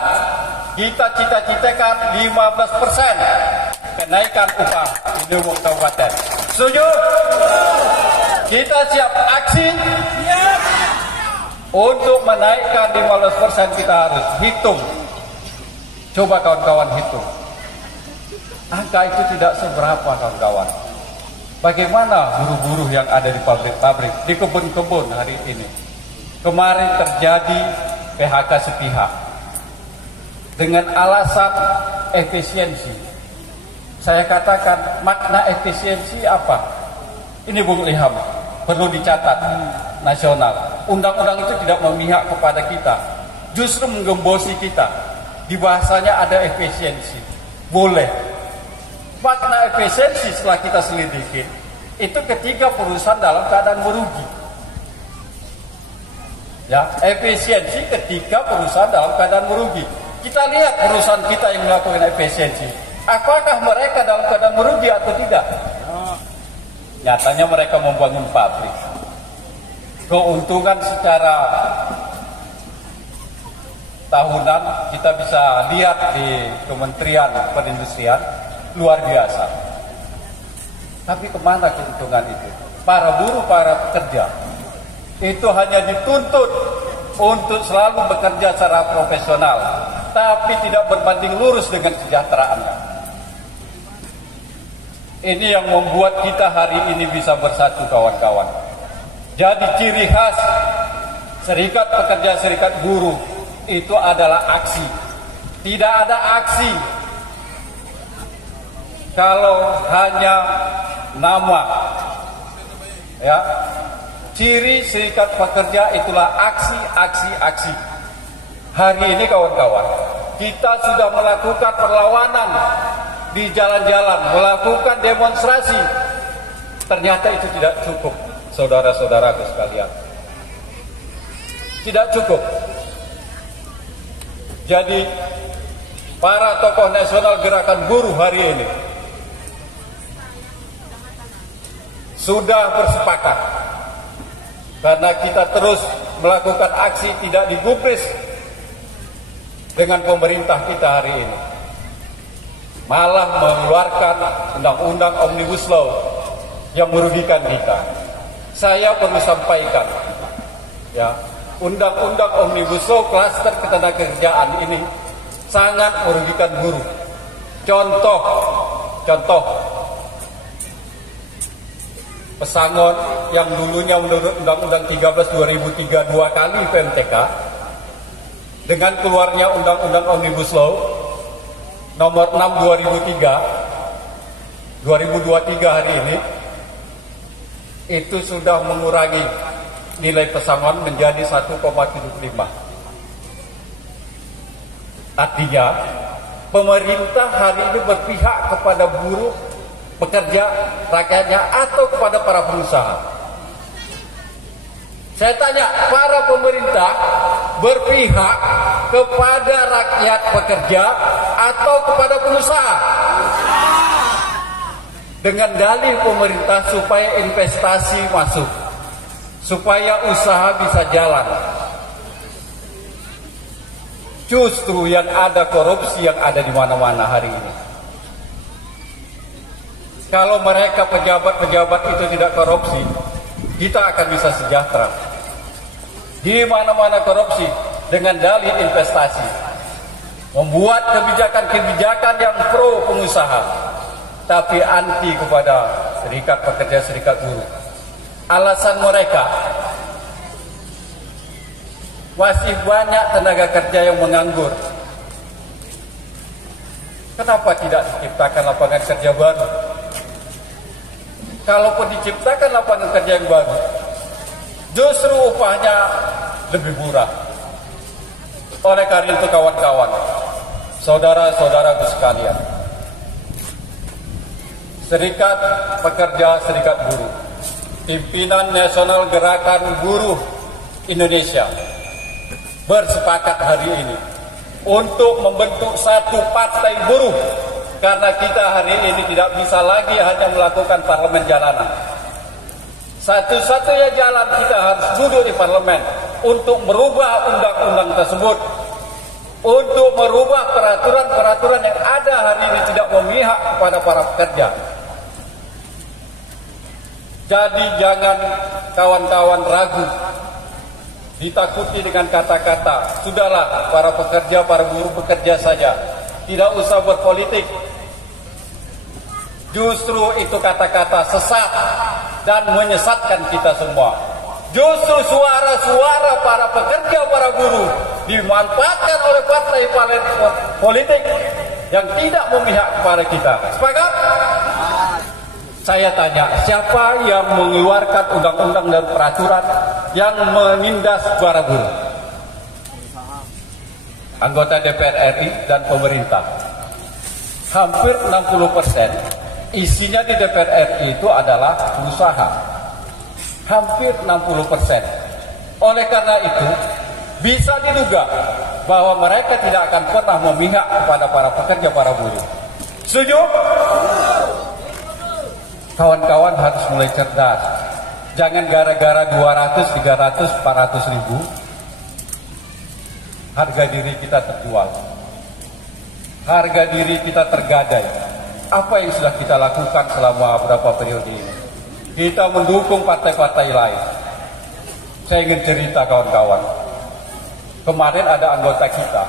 kita cita-citakan 15% kenaikan upah minimum kabupaten. Setuju? Kita siap aksi untuk menaikkan 15%. Kita harus hitung. Coba kawan-kawan hitung. Angka itu tidak seberapa kawan-kawan. Bagaimana buruh-buruh yang ada di pabrik-pabrik, di kebun-kebun hari ini? Kemarin terjadi PHK sepihak dengan alasan efisiensi. Saya katakan makna efisiensi apa? Ini Bung Ilham, perlu dicatat nasional. Undang-undang itu tidak memihak kepada kita, justru menggembosi kita. Di bahasanya ada efisiensi, boleh. Makna efisiensi setelah kita selidiki, itu ketika perusahaan dalam keadaan merugi. Ya, efisiensi ketika perusahaan dalam keadaan merugi. Kita lihat perusahaan kita yang melakukan efisiensi, apakah mereka dalam keadaan merugi atau tidak? Nyatanya mereka membangun pabrik. Keuntungan secara tahunan kita bisa lihat di Kementerian Perindustrian luar biasa. Tapi kemana keuntungan itu? Para buruh, para pekerja itu hanya dituntut untuk selalu bekerja secara profesional, tapi tidak berbanding lurus dengan kesejahteraannya. Ini yang membuat kita hari ini bisa bersatu kawan-kawan. Jadi ciri khas serikat pekerja, serikat buruh itu adalah aksi. Tidak ada aksi kalau hanya nama. Ya, ciri serikat pekerja itulah aksi, aksi, aksi. Hari ini kawan-kawan, kita sudah melakukan perlawanan di jalan-jalan, melakukan demonstrasi. Ternyata itu tidak cukup, saudara-saudaraku sekalian. Tidak cukup. Jadi, para tokoh nasional gerakan buruh hari ini sudah bersepakat, karena kita terus melakukan aksi tidak digubris dengan pemerintah kita hari ini, malah mengeluarkan undang-undang Omnibus Law yang merugikan kita. Saya perlu sampaikan, ya, undang-undang Omnibus Law klaster ketenagakerjaan ini sangat merugikan buruh. Contoh pesangon yang dulunya menurut Undang-Undang 13 2003 2 kali PMTK, dengan keluarnya Undang-Undang Omnibus Law nomor 6 2023 hari ini, itu sudah mengurangi nilai pesangon menjadi 1,75. Artinya pemerintah hari ini berpihak kepada buruh, pekerja, rakyatnya, atau kepada para pengusaha. Saya tanya, para pemerintah berpihak kepada rakyat pekerja atau kepada pengusaha? Dengan dalih pemerintah supaya investasi masuk, supaya usaha bisa jalan. Justru yang ada korupsi yang ada di mana-mana hari ini. Kalau mereka pejabat-pejabat itu tidak korupsi, kita akan bisa sejahtera. Di mana-mana korupsi dengan dalih investasi, membuat kebijakan-kebijakan yang pro pengusaha, tapi anti kepada serikat pekerja, serikat buruh. Alasan mereka, masih banyak tenaga kerja yang menganggur. Kenapa tidak diciptakan lapangan kerja baru? Kalaupun diciptakan lapangan kerja yang baru, justru upahnya lebih murah. Oleh karena itu kawan-kawan, saudara-saudaraku sekalian, serikat pekerja, serikat buruh, pimpinan Nasional Gerakan Buruh Indonesia bersepakat hari ini untuk membentuk satu partai buruh Karena kita hari ini tidak bisa lagi hanya melakukan parlemen jalanan. Satu-satunya jalan kita harus duduk di parlemen untuk merubah undang-undang tersebut, untuk merubah peraturan-peraturan yang ada hari ini tidak memihak kepada para pekerja. Jadi jangan kawan-kawan ragu, ditakuti dengan kata-kata, sudahlah para pekerja, para buruh bekerja saja, tidak usah berpolitik. Justru itu kata-kata sesat dan menyesatkan kita semua. Justru suara-suara para pekerja, para buruh dimanfaatkan oleh partai politik yang tidak memihak kepada kita. Sepakat? Saya tanya, siapa yang mengeluarkan undang-undang dan peraturan yang menindas para buruh? Anggota DPR RI dan pemerintah. Hampir 60% isinya di DPR RI itu adalah pengusaha. Hampir 60%. Oleh karena itu, bisa diduga bahwa mereka tidak akan pernah memihak kepada para pekerja, para buruh. Setuju? Kawan-kawan harus mulai cerdas. Jangan gara-gara 200, 300, 400 ribu harga diri kita terjual. Harga diri kita tergadai. Apa yang sudah kita lakukan selama beberapa periode ini? Kita mendukung partai-partai lain. Saya ingin cerita kawan-kawan. Kemarin ada anggota kita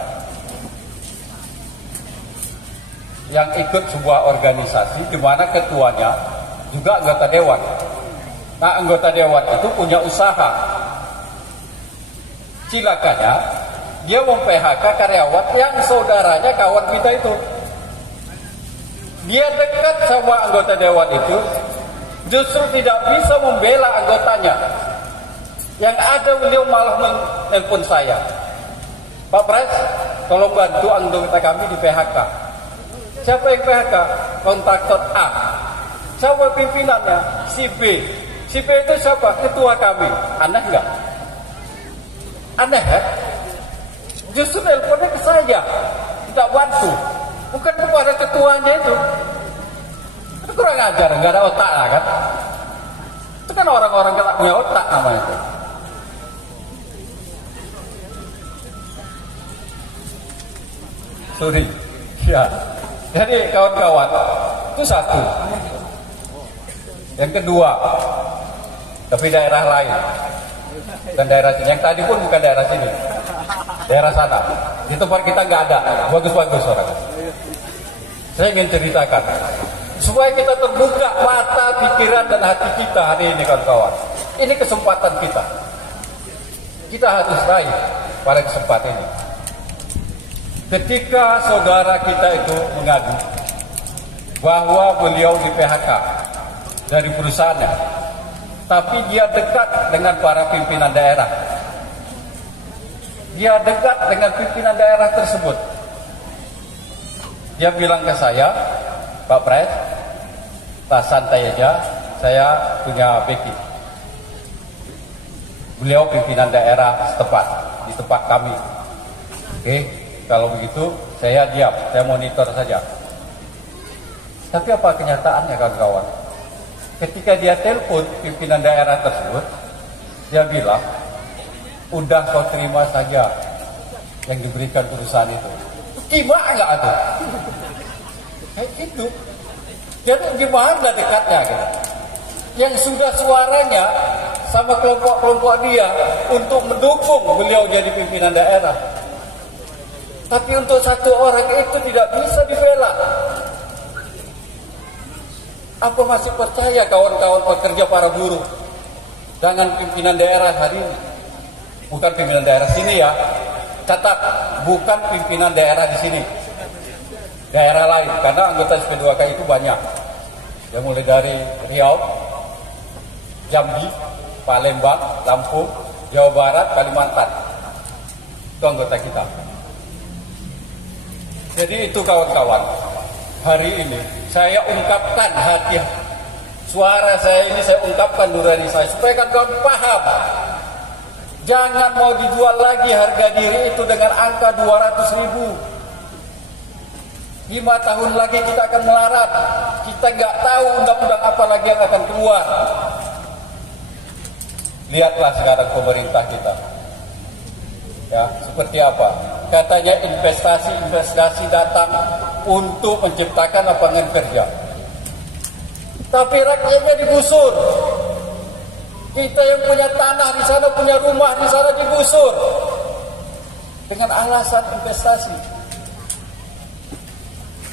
yang ikut sebuah organisasi di mana ketuanya juga anggota dewan. Nah, anggota dewan itu punya usaha. Cilakanya, dia mem-PHK karyawan yang saudaranya kawan kita itu. Dia dekat sama anggota dewan itu, justru tidak bisa membela anggotanya. Yang ada beliau malah menelpon saya. Pak Pres, tolong bantu anggota kami di PHK. Siapa yang PHK? Kontraktor A. Siapa pimpinannya? Si B. Si B itu siapa? Ketua kami. Aneh nggak? Aneh kan? Justru teleponnya ke saya, tidak bantu, bukan kepada ketuanya itu. Itu kurang ajar, nggak ada otak lah kan? Itu kan orang-orang yang tak punya otak namanya itu. Sorry, ya. Jadi kawan-kawan, itu satu. Yang kedua, tapi daerah lain, bukan daerah sini. Yang tadi pun bukan daerah sini, daerah sana. Di tempat kita nggak ada, bagus-bagus orang. Saya ingin ceritakan, supaya kita terbuka mata, pikiran dan hati kita hari ini kawan-kawan. Ini kesempatan kita. Kita harus raih pada kesempatan ini. Ketika saudara kita itu mengadu bahwa beliau di PHK dari perusahaannya, tapi dia dekat dengan para pimpinan daerah. Dia dekat dengan pimpinan daerah tersebut. Dia bilang ke saya, Pak Pres, tak santai aja, saya punya backing. Beliau pimpinan daerah setempat, di tempat kami. Oke, kalau begitu saya diam, saya monitor saja. Tapi apa kenyataannya kawan-kawan? Ketika dia telepon pimpinan daerah tersebut, dia bilang, udah kau terima saja yang diberikan perusahaan itu. Gimana nggak ada? Kayak gitu. Jadi gimana dekatnya gitu? Yang sudah suaranya sama kelompok-kelompok dia untuk mendukung beliau jadi pimpinan daerah. Tapi untuk satu orang itu tidak bisa dibela. Apa masih percaya kawan-kawan pekerja para buruh dengan pimpinan daerah hari ini? Bukan pimpinan daerah sini ya. Catat, bukan pimpinan daerah di sini. Daerah lain, karena anggota SP2K itu banyak. Ya, mulai dari Riau, Jambi, Palembang, Lampung, Jawa Barat, Kalimantan. Itu anggota kita. Jadi itu kawan-kawan, hari ini saya ungkapkan hati, suara saya ini saya ungkapkan nurani saya, supaya kawan-kawan paham. Jangan mau dijual lagi harga diri itu dengan angka 200.000. 5 tahun lagi kita akan melarat. Kita nggak tahu undang-undang apa lagi yang akan keluar. Lihatlah sekarang pemerintah kita. Ya, seperti apa? Katanya investasi datang untuk menciptakan lapangan kerja. Tapi rakyatnya digusur. Kita yang punya tanah di sana, punya rumah di sana digusur. Dengan alasan investasi.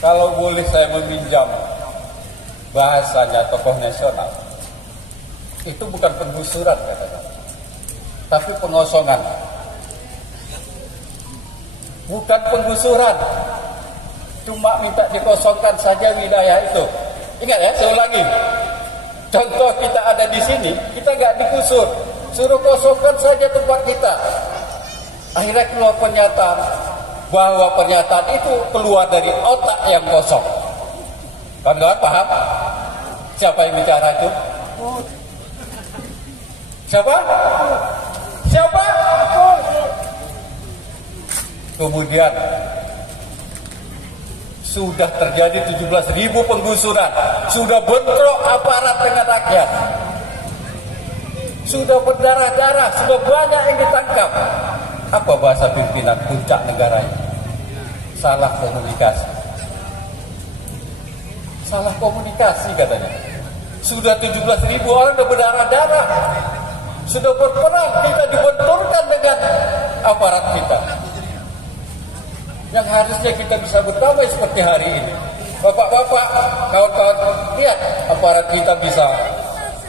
Kalau boleh saya meminjam bahasanya tokoh nasional, itu bukan penggusuran katanya, tapi pengosongan. Bukan penggusuran, cuma minta dikosongkan saja wilayah itu. Ingat ya, saya ulangi. Contoh kita ada di sini, kita nggak digusur, suruh kosongkan saja tempat kita. Akhirnya keluar pernyataan bahwa pernyataan itu keluar dari otak yang kosong. Kawan-kawan paham? Siapa yang bicara itu? Siapa? Siapa? Kemudian sudah terjadi 17.000 penggusuran, sudah bentrok aparat dengan rakyat, sudah berdarah-darah, sudah banyak yang ditangkap. Apa bahasa pimpinan puncak negara ini? Salah komunikasi. Salah komunikasi katanya. Sudah 17.000 orang sudah berdarah-darah, sudah berperang, kita dibenturkan dengan aparat kita. Yang harusnya kita bisa berdamai seperti hari ini. Bapak-bapak, kawan-kawan, lihat aparat kita bisa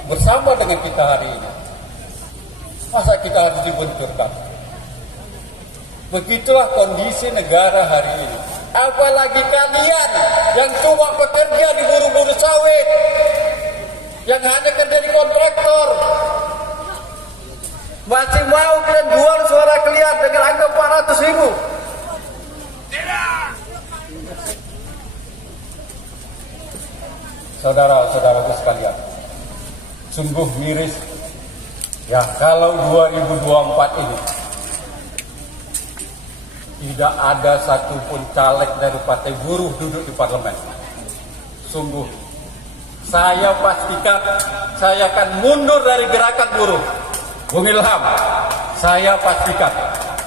bersama dengan kita hari ini. Masa kita harus dibenturkan? Begitulah kondisi negara hari ini. Apalagi kalian yang cuma bekerja di buru-buru sawit, yang hanya kerja di kontraktor, masih mau kalian jual suara kalian dengan angka 400.000. Saudara-saudaraku sekalian, sungguh miris ya kalau 2024 ini tidak ada satupun caleg dari partai buruh duduk di parlemen. Sungguh, saya pastikan saya akan mundur dari gerakan buruh. Bung Ilham, saya pastikan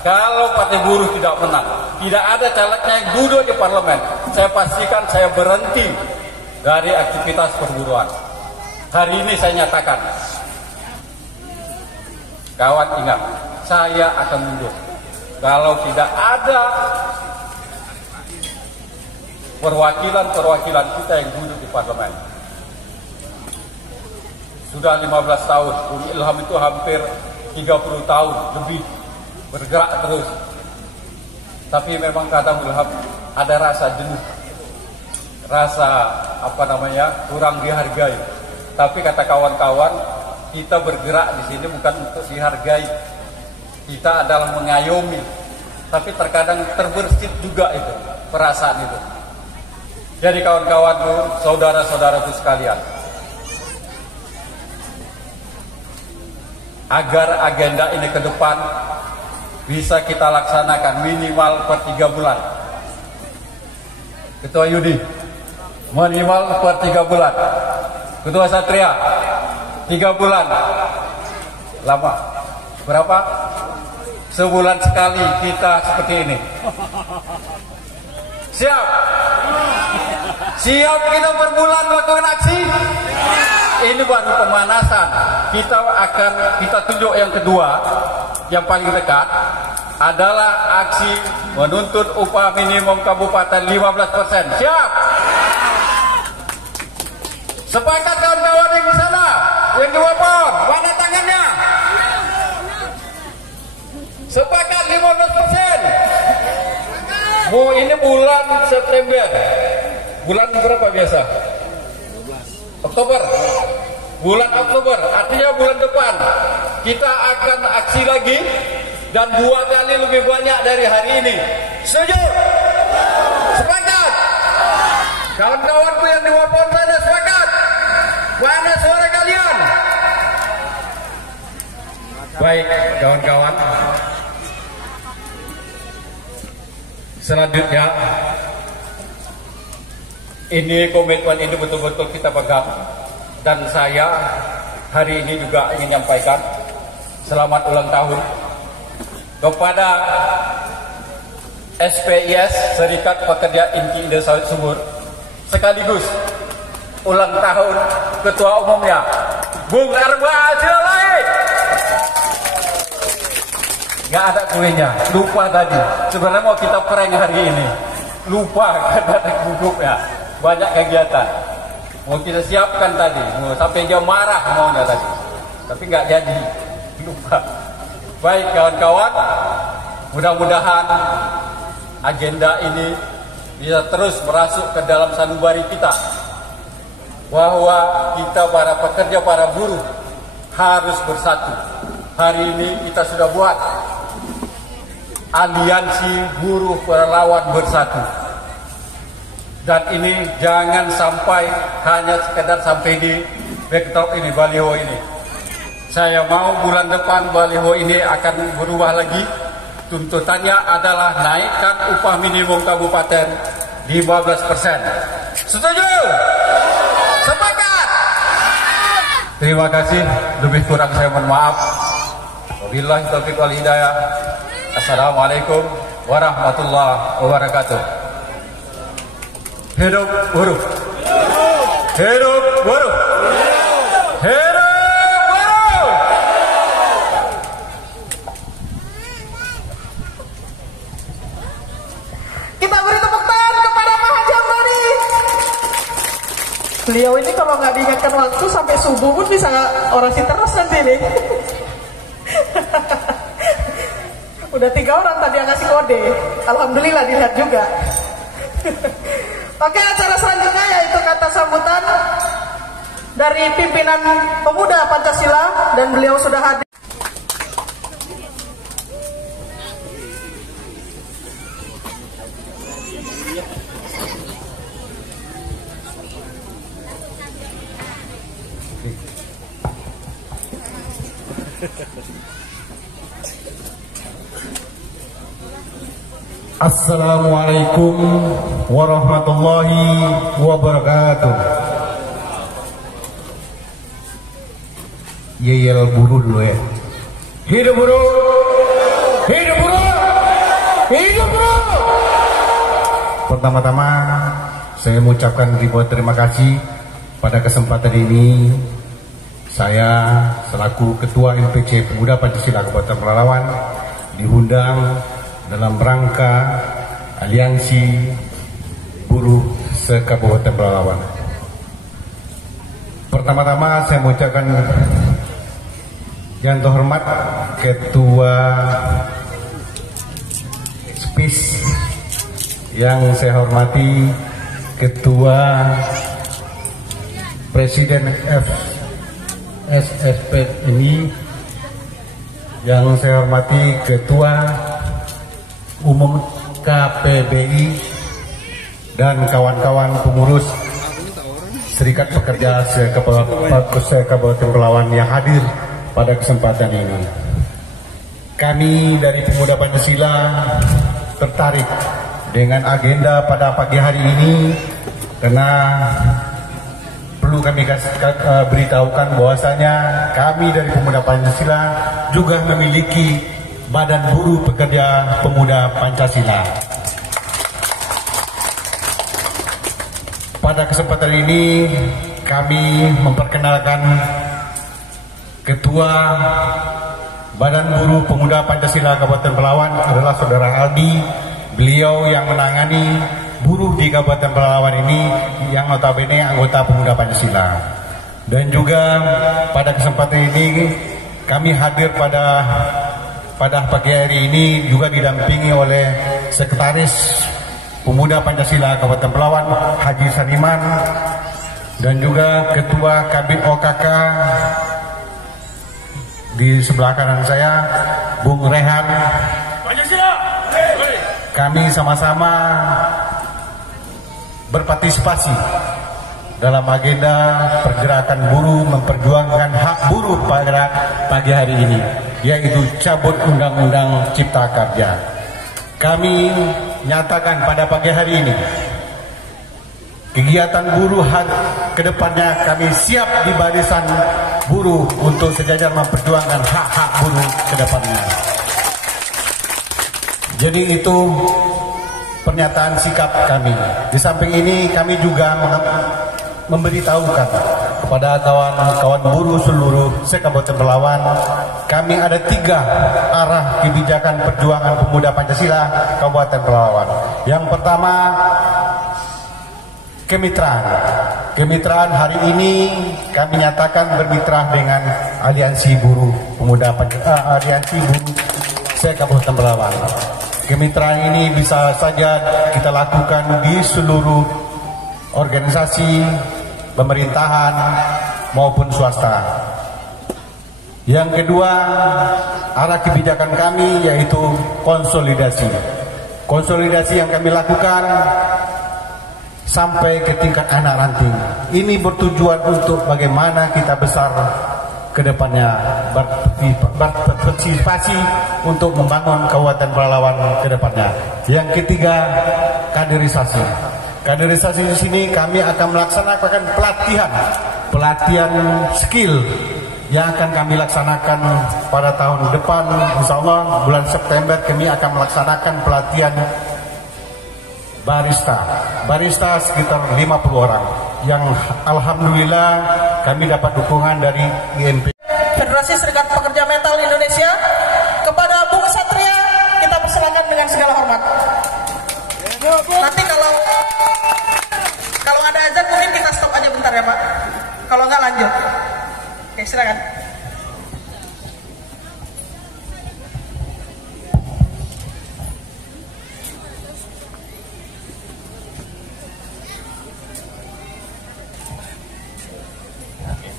kalau partai buruh tidak menang, tidak ada calegnya yang duduk di parlemen, saya pastikan saya berhenti dari aktivitas perburuan. Hari ini saya nyatakan, kawan ingat, saya akan mundur kalau tidak ada perwakilan-perwakilan kita yang duduk di parlemen. Sudah 15 tahun, Bung Ilham itu hampir 30 tahun lebih bergerak terus. Tapi memang kadang Bung Ilham ada rasa jenuh, rasa kurang dihargai. Tapi kata kawan-kawan, kita bergerak di sini bukan untuk dihargai. Kita adalah mengayomi, tapi terkadang terbersit juga itu perasaan itu. Jadi kawan-kawanku, saudara-saudaraku sekalian, agar agenda ini ke depan bisa kita laksanakan minimal per 3 bulan. Ketua Yudi, minimal per 3 bulan. Ketua Satria, 3 bulan. Lama. Berapa? Sebulan sekali kita seperti ini. Siap? Siap kita per bulan melakukan aksi? Ini baru pemanasan. Kita tunjuk yang kedua, yang paling dekat adalah aksi menuntut upah minimum kabupaten 15%. Siap? Sepakat kawan-kawan yang di sana, yang di Wapon, mana tangannya? Sepakat 15%. Ini bulan September. Bulan berapa biasa? Oktober. Bulan Oktober, artinya bulan depan kita akan aksi lagi dan 2 kali lebih banyak dari hari ini. Setuju? Sepakat? Kawan-kawanku yang di Wapon sana sepakat? Mana suara kalian? Baik, kawan-kawan. Selanjutnya Ini komitmen ini betul-betul kita pegang. Dan saya hari ini juga ingin menyampaikan selamat ulang tahun kepada SPIS, Serikat Pekerja Inti Indah Sawit Subur, sekaligus ulang tahun Ketua Umumnya Bung Arba Silai. Nggak ada kuenya, lupa tadi. Sebenarnya mau kita prank hari ini, lupa karena ada gugupnya, banyak kegiatan. Mau kita siapkan tadi, mau sampai dia marah maunya tadi, tapi nggak jadi, lupa. Baik kawan-kawan, mudah-mudahan agenda ini bisa terus merasuk ke dalam sanubari kita, bahwa kita para pekerja, para buruh harus bersatu. Hari ini kita sudah buat aliansi buruh relawan bersatu. Dan ini jangan sampai hanya sekedar sampai di backdrop ini, baliho ini. Saya mau bulan depan baliho ini akan berubah lagi. Tuntutannya adalah naikkan upah minimum kabupaten 15%. Setuju? Sepakat? Terima kasih. Lebih kurang saya mohon maaf. Wabillahi taufiq wal hidayah. Assalamualaikum warahmatullahi wabarakatuh. Hidup buruh. Hidup buruh. Hidup buruh. Kita beri tepuk tangan kepada Pak Haji Amdani. Beliau ini kalau nggak diingatkan waktu sampai subuh pun bisa orasi terus nanti nih. Udah 3 orang tadi yang ngasih kode. Alhamdulillah dilihat juga. Oke, acara selanjutnya yaitu kata sambutan dari pimpinan pemuda Pancasila, dan beliau sudah hadir. Assalamualaikum warahmatullahi wabarakatuh. Yeyel buruh dulu ya. Hidup buruh. Hidup buruh. Hidup buruh. Pertama-tama saya mengucapkan ribuan terima kasih pada kesempatan ini. Saya selaku Ketua MPC Pemuda Pancasila Kabupaten Pelalawan diundang dalam rangka aliansi buruh se-Kabupaten Pelalawan. Pertama-tama saya mengucapkan yang terhormat Ketua SPIS, yang saya hormati Ketua Presiden FSSP ini, yang saya hormati Ketua Umum KPBI, dan kawan-kawan pengurus Serikat Pekerja se-Kabupaten Pelalawan yang hadir pada kesempatan ini. Kami dari Pemuda Pancasila tertarik dengan agenda pada pagi hari ini karena perlu kami beritahukan bahwasanya kami dari Pemuda Pancasila juga memiliki Badan Buruh Pekerja Pemuda Pancasila. Pada kesempatan ini kami memperkenalkan Ketua Badan Buruh Pemuda Pancasila Kabupaten Pelalawan adalah Saudara Aldi. Beliau yang menangani buruh di Kabupaten Pelalawan ini, yang notabene anggota Pemuda Pancasila. Dan juga pada kesempatan ini kami hadir pada pagi hari ini juga didampingi oleh Sekretaris Pemuda Pancasila Kabupaten Pelalawan Haji Saniman, dan juga Ketua Kabin OKK di sebelah kanan saya Bung Rehan. Kami sama-sama berpartisipasi dalam agenda pergerakan buruh memperjuangkan hak buruh pada pagi hari ini, yaitu cabut Undang-Undang Cipta Karya. Kami nyatakan pada pagi hari ini kegiatan buruh ke depannya kami siap di barisan buruh untuk sejajar memperjuangkan hak-hak buruh ke depannya. Jadi itu pernyataan sikap kami. Di samping ini kami juga memberitahukan kepada kawan-kawan buruh seluruh se-Kabupaten Pelalawan, kami ada 3 arah kebijakan perjuangan pemuda Pancasila Kabupaten Pelalawan. Yang pertama, kemitraan. Kemitraan hari ini kami nyatakan bermitra dengan Aliansi Buruh Pemuda Aliansi Buruh se-Kabupaten Pelalawan. Kemitraan ini bisa saja kita lakukan di seluruh organisasi pemerintahan maupun swasta. Yang kedua, arah kebijakan kami yaitu konsolidasi. Konsolidasi yang kami lakukan sampai ke tingkat anak ranting. Ini bertujuan untuk bagaimana kita besar ke depannya, berpartisipasi untuk membangun Kabupaten Pelalawan ke depannya. Yang ketiga, kaderisasi. Kaderisasi di sini kami akan melaksanakan pelatihan skill yang akan kami laksanakan pada tahun depan. Insya Allah bulan September kami akan melaksanakan pelatihan barista sekitar 50 orang yang alhamdulillah kami dapat dukungan dari IMP. Federasi Serikat Pekerja Metal Indonesia, kepada Bung Satria kita persilakan dengan segala hormat. Nanti kalau ada azan mungkin kita stop aja bentar ya Pak. Kalau nggak lanjut. Oke, silakan.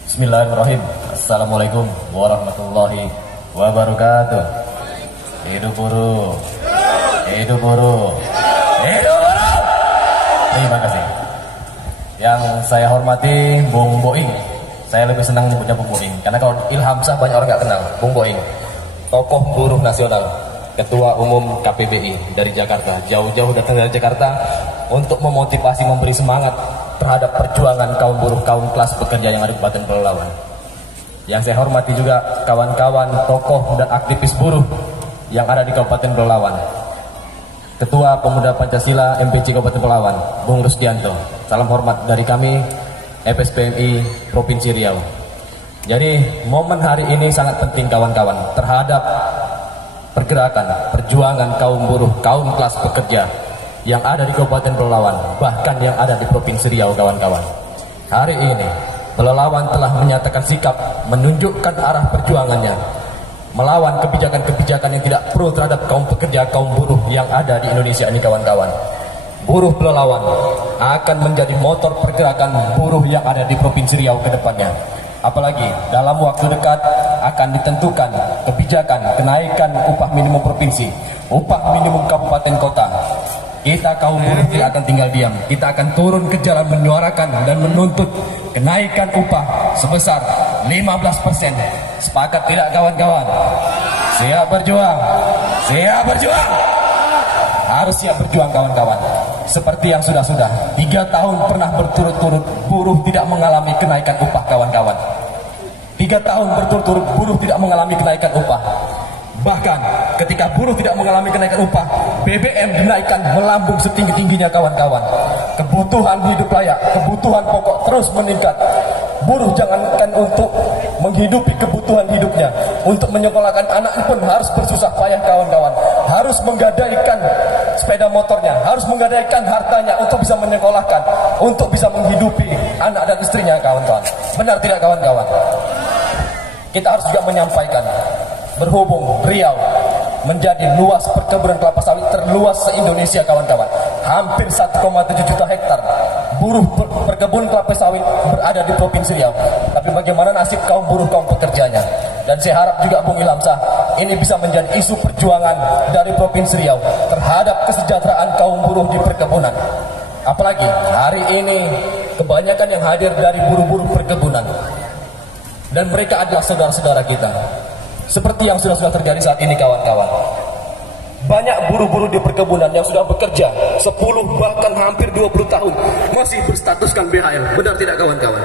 Bismillahirrahmanirrahim. Assalamualaikum warahmatullahi wabarakatuh. Hidup buruh, hidup buruh, hidup buruh. Terima kasih. Yang saya hormati Bung Boing. Saya lebih senang menyebutnya Bung Boing karena kalau Ilham Shah banyak orang nggak kenal. Bung Boing, tokoh buruh nasional, Ketua Umum KPBI dari Jakarta, jauh-jauh datang dari Jakarta untuk memotivasi, memberi semangat terhadap perjuangan kaum buruh, kaum kelas pekerja yang ada di Kabupaten Pelalawan. Yang saya hormati juga kawan-kawan tokoh dan aktivis buruh yang ada di Kabupaten Pelalawan. Ketua Pemuda Pancasila MPC Kabupaten Pelalawan, Bung Rusdianto. Salam hormat dari kami FSPMI Provinsi Riau. Jadi momen hari ini sangat penting kawan-kawan terhadap pergerakan, perjuangan kaum buruh, kaum kelas pekerja yang ada di Kabupaten Pelalawan, bahkan yang ada di Provinsi Riau kawan-kawan. Hari ini Pelalawan telah menyatakan sikap, menunjukkan arah perjuangannya melawan kebijakan-kebijakan yang tidak pro terhadap kaum pekerja, kaum buruh yang ada di Indonesia ini kawan-kawan. Buruh Pelalawan akan menjadi motor pergerakan buruh yang ada di Provinsi Riau ke depannya. Apalagi dalam waktu dekat akan ditentukan kebijakan kenaikan upah minimum provinsi, upah minimum kabupaten kota. Kita kaum buruh tidak akan tinggal diam. Kita akan turun ke jalan menyuarakan dan menuntut kenaikan upah sebesar 15%. Sepakat tidak kawan-kawan? Siap berjuang? Siap berjuang? Harus siap berjuang kawan-kawan. Seperti yang sudah-sudah 3 tahun pernah berturut-turut buruh tidak mengalami kenaikan upah kawan-kawan. 3 tahun berturut-turut buruh tidak mengalami kenaikan upah. Bahkan ketika buruh tidak mengalami kenaikan upah, BBM dinaikkan melambung setinggi-tingginya kawan-kawan. Kebutuhan hidup layak, kebutuhan pokok terus meningkat. Buruh jangankan untuk menghidupi kebutuhan hidupnya, untuk menyekolahkan anak pun harus bersusah payah kawan-kawan. Harus menggadaikan sepeda motornya, harus menggadaikan hartanya untuk bisa menyekolahkan, untuk bisa menghidupi anak dan istrinya kawan-kawan. Benar tidak kawan-kawan? Kita harus juga menyampaikan, berhubung Riau menjadi luas perkebunan kelapa sawit terluas se-Indonesia kawan-kawan, hampir 1,7 juta hektar buruh perkebunan kelapa sawit berada di Provinsi Riau. Tapi bagaimana nasib kaum buruh, kaum pekerjanya? Dan saya harap juga Bung Ilham Shah ini bisa menjadi isu perjuangan dari Provinsi Riau terhadap kesejahteraan kaum buruh di perkebunan. Apalagi hari ini kebanyakan yang hadir dari buruh-buruh perkebunan, dan mereka adalah saudara-saudara kita. Seperti yang sudah terjadi saat ini kawan-kawan. Banyak buruh-buruh di perkebunan yang sudah bekerja 10 bahkan hampir 20 tahun masih berstatuskan BHL. Benar tidak kawan-kawan?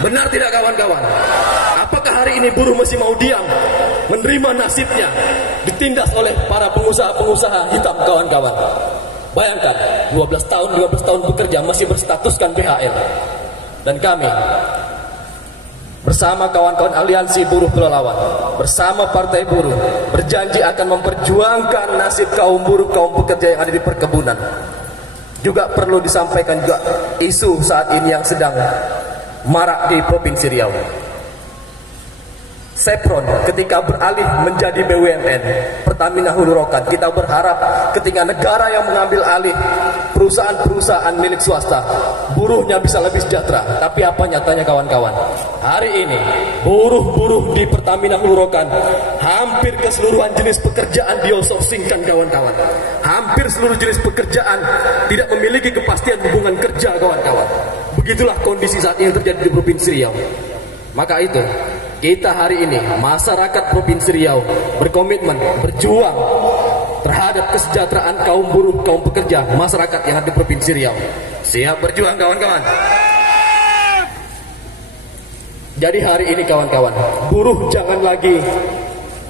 Benar tidak kawan-kawan? Apakah hari ini buruh masih mau diam menerima nasibnya ditindas oleh para pengusaha-pengusaha hitam kawan-kawan? Bayangkan 12 tahun bekerja masih berstatuskan BHL. Dan kami bersama kawan-kawan Aliansi Buruh Pelalawan, bersama Partai Buruh, berjanji akan memperjuangkan nasib kaum buruh, kaum pekerja yang ada di perkebunan. Juga perlu disampaikan juga isu saat ini yang sedang marak di Provinsi Riau. Sepron ketika beralih menjadi BUMN Pertamina Hulu Rokan, kita berharap ketika negara yang mengambil alih perusahaan-perusahaan milik swasta, buruhnya bisa lebih sejahtera. Tapi apa nyatanya kawan-kawan? Hari ini buruh-buruh di Pertamina Hulu Rokan hampir keseluruhan jenis pekerjaan di-outsourcingkan kawan-kawan. Hampir seluruh jenis pekerjaan tidak memiliki kepastian hubungan kerja kawan-kawan. Begitulah kondisi saat ini yang terjadi di Provinsi Riau. Maka itu kita hari ini masyarakat Provinsi Riau berkomitmen berjuang terhadap kesejahteraan kaum buruh, kaum pekerja, masyarakat yang ada di Provinsi Riau. Siap berjuang kawan-kawan. Jadi hari ini kawan-kawan, buruh jangan lagi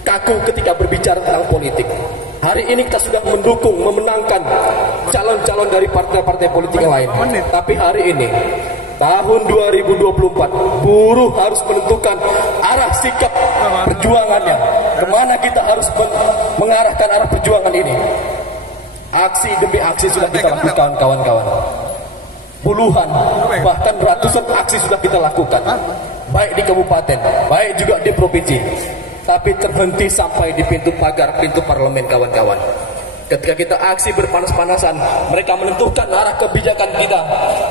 kaku ketika berbicara tentang politik. Hari ini kita sudah mendukung, memenangkan calon-calon dari partai-partai politik yang lain. Tapi hari ini tahun 2024, buruh harus menentukan arah sikap perjuangannya. Kemana kita harus mengarahkan arah perjuangan ini. Aksi demi aksi sudah kita lakukan kawan-kawan. Puluhan, bahkan ratusan aksi sudah kita lakukan. Baik di kabupaten, baik juga di provinsi. Tapi terhenti sampai di pintu pagar, pintu parlemen kawan-kawan. Ketika kita aksi berpanas-panasan, mereka menentukan arah kebijakan kita,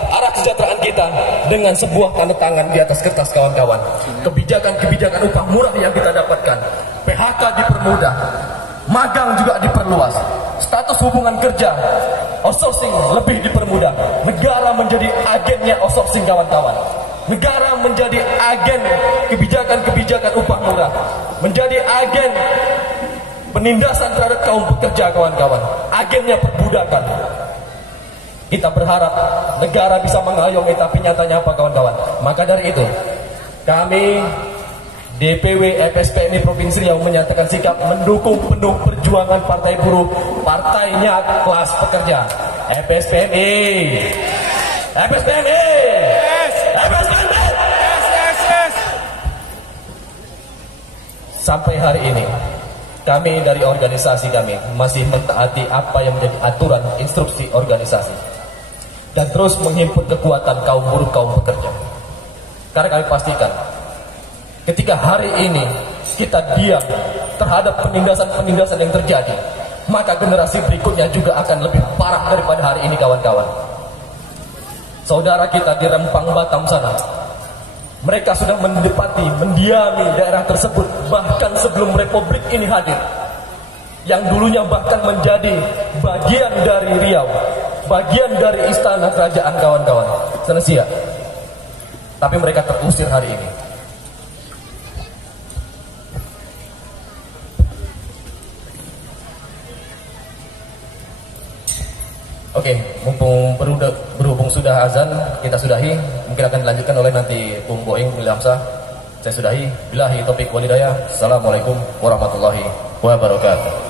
arah kesejahteraan kita dengan sebuah tanda tangan di atas kertas kawan-kawan. Kebijakan-kebijakan upah murah yang kita dapatkan, PHK dipermudah, magang juga diperluas, status hubungan kerja, outsourcing lebih dipermudah. Negara menjadi agennya outsourcing kawan-kawan. Negara menjadi agen kebijakan-kebijakan upah murah, menjadi agen penindasan terhadap kaum pekerja kawan-kawan, agennya perbudakan. Kita berharap negara bisa mengayomi, tapi nyatanya apa kawan-kawan? Maka dari itu kami DPW FSPMI Provinsi Riau menyatakan sikap mendukung penuh perjuangan Partai Buruh, partainya kelas pekerja. FSPMI, FSPMI, FSPMI. Sampai hari ini kami dari organisasi kami masih mentaati apa yang menjadi aturan instruksi organisasi dan terus menghimpun kekuatan kaum buruh, kaum pekerja. Karena kami pastikan ketika hari ini kita diam terhadap penindasan-penindasan yang terjadi, maka generasi berikutnya juga akan lebih parah daripada hari ini kawan-kawan. Saudara kita di Rempang, Batam sana, mereka sudah mendiami daerah tersebut bahkan sebelum Republik ini hadir. Yang dulunya bahkan menjadi bagian dari Riau, bagian dari istana kerajaan kawan-kawan, Senesia. Tapi mereka terusir hari ini. Oke, mumpung berhubung sudah azan, kita sudahi. Mungkin akan dilanjutkan oleh nanti Bung Boeing Wilhamsah. Saya sudahi. Billahi taufiq walhidayah. Assalamualaikum warahmatullahi wabarakatuh.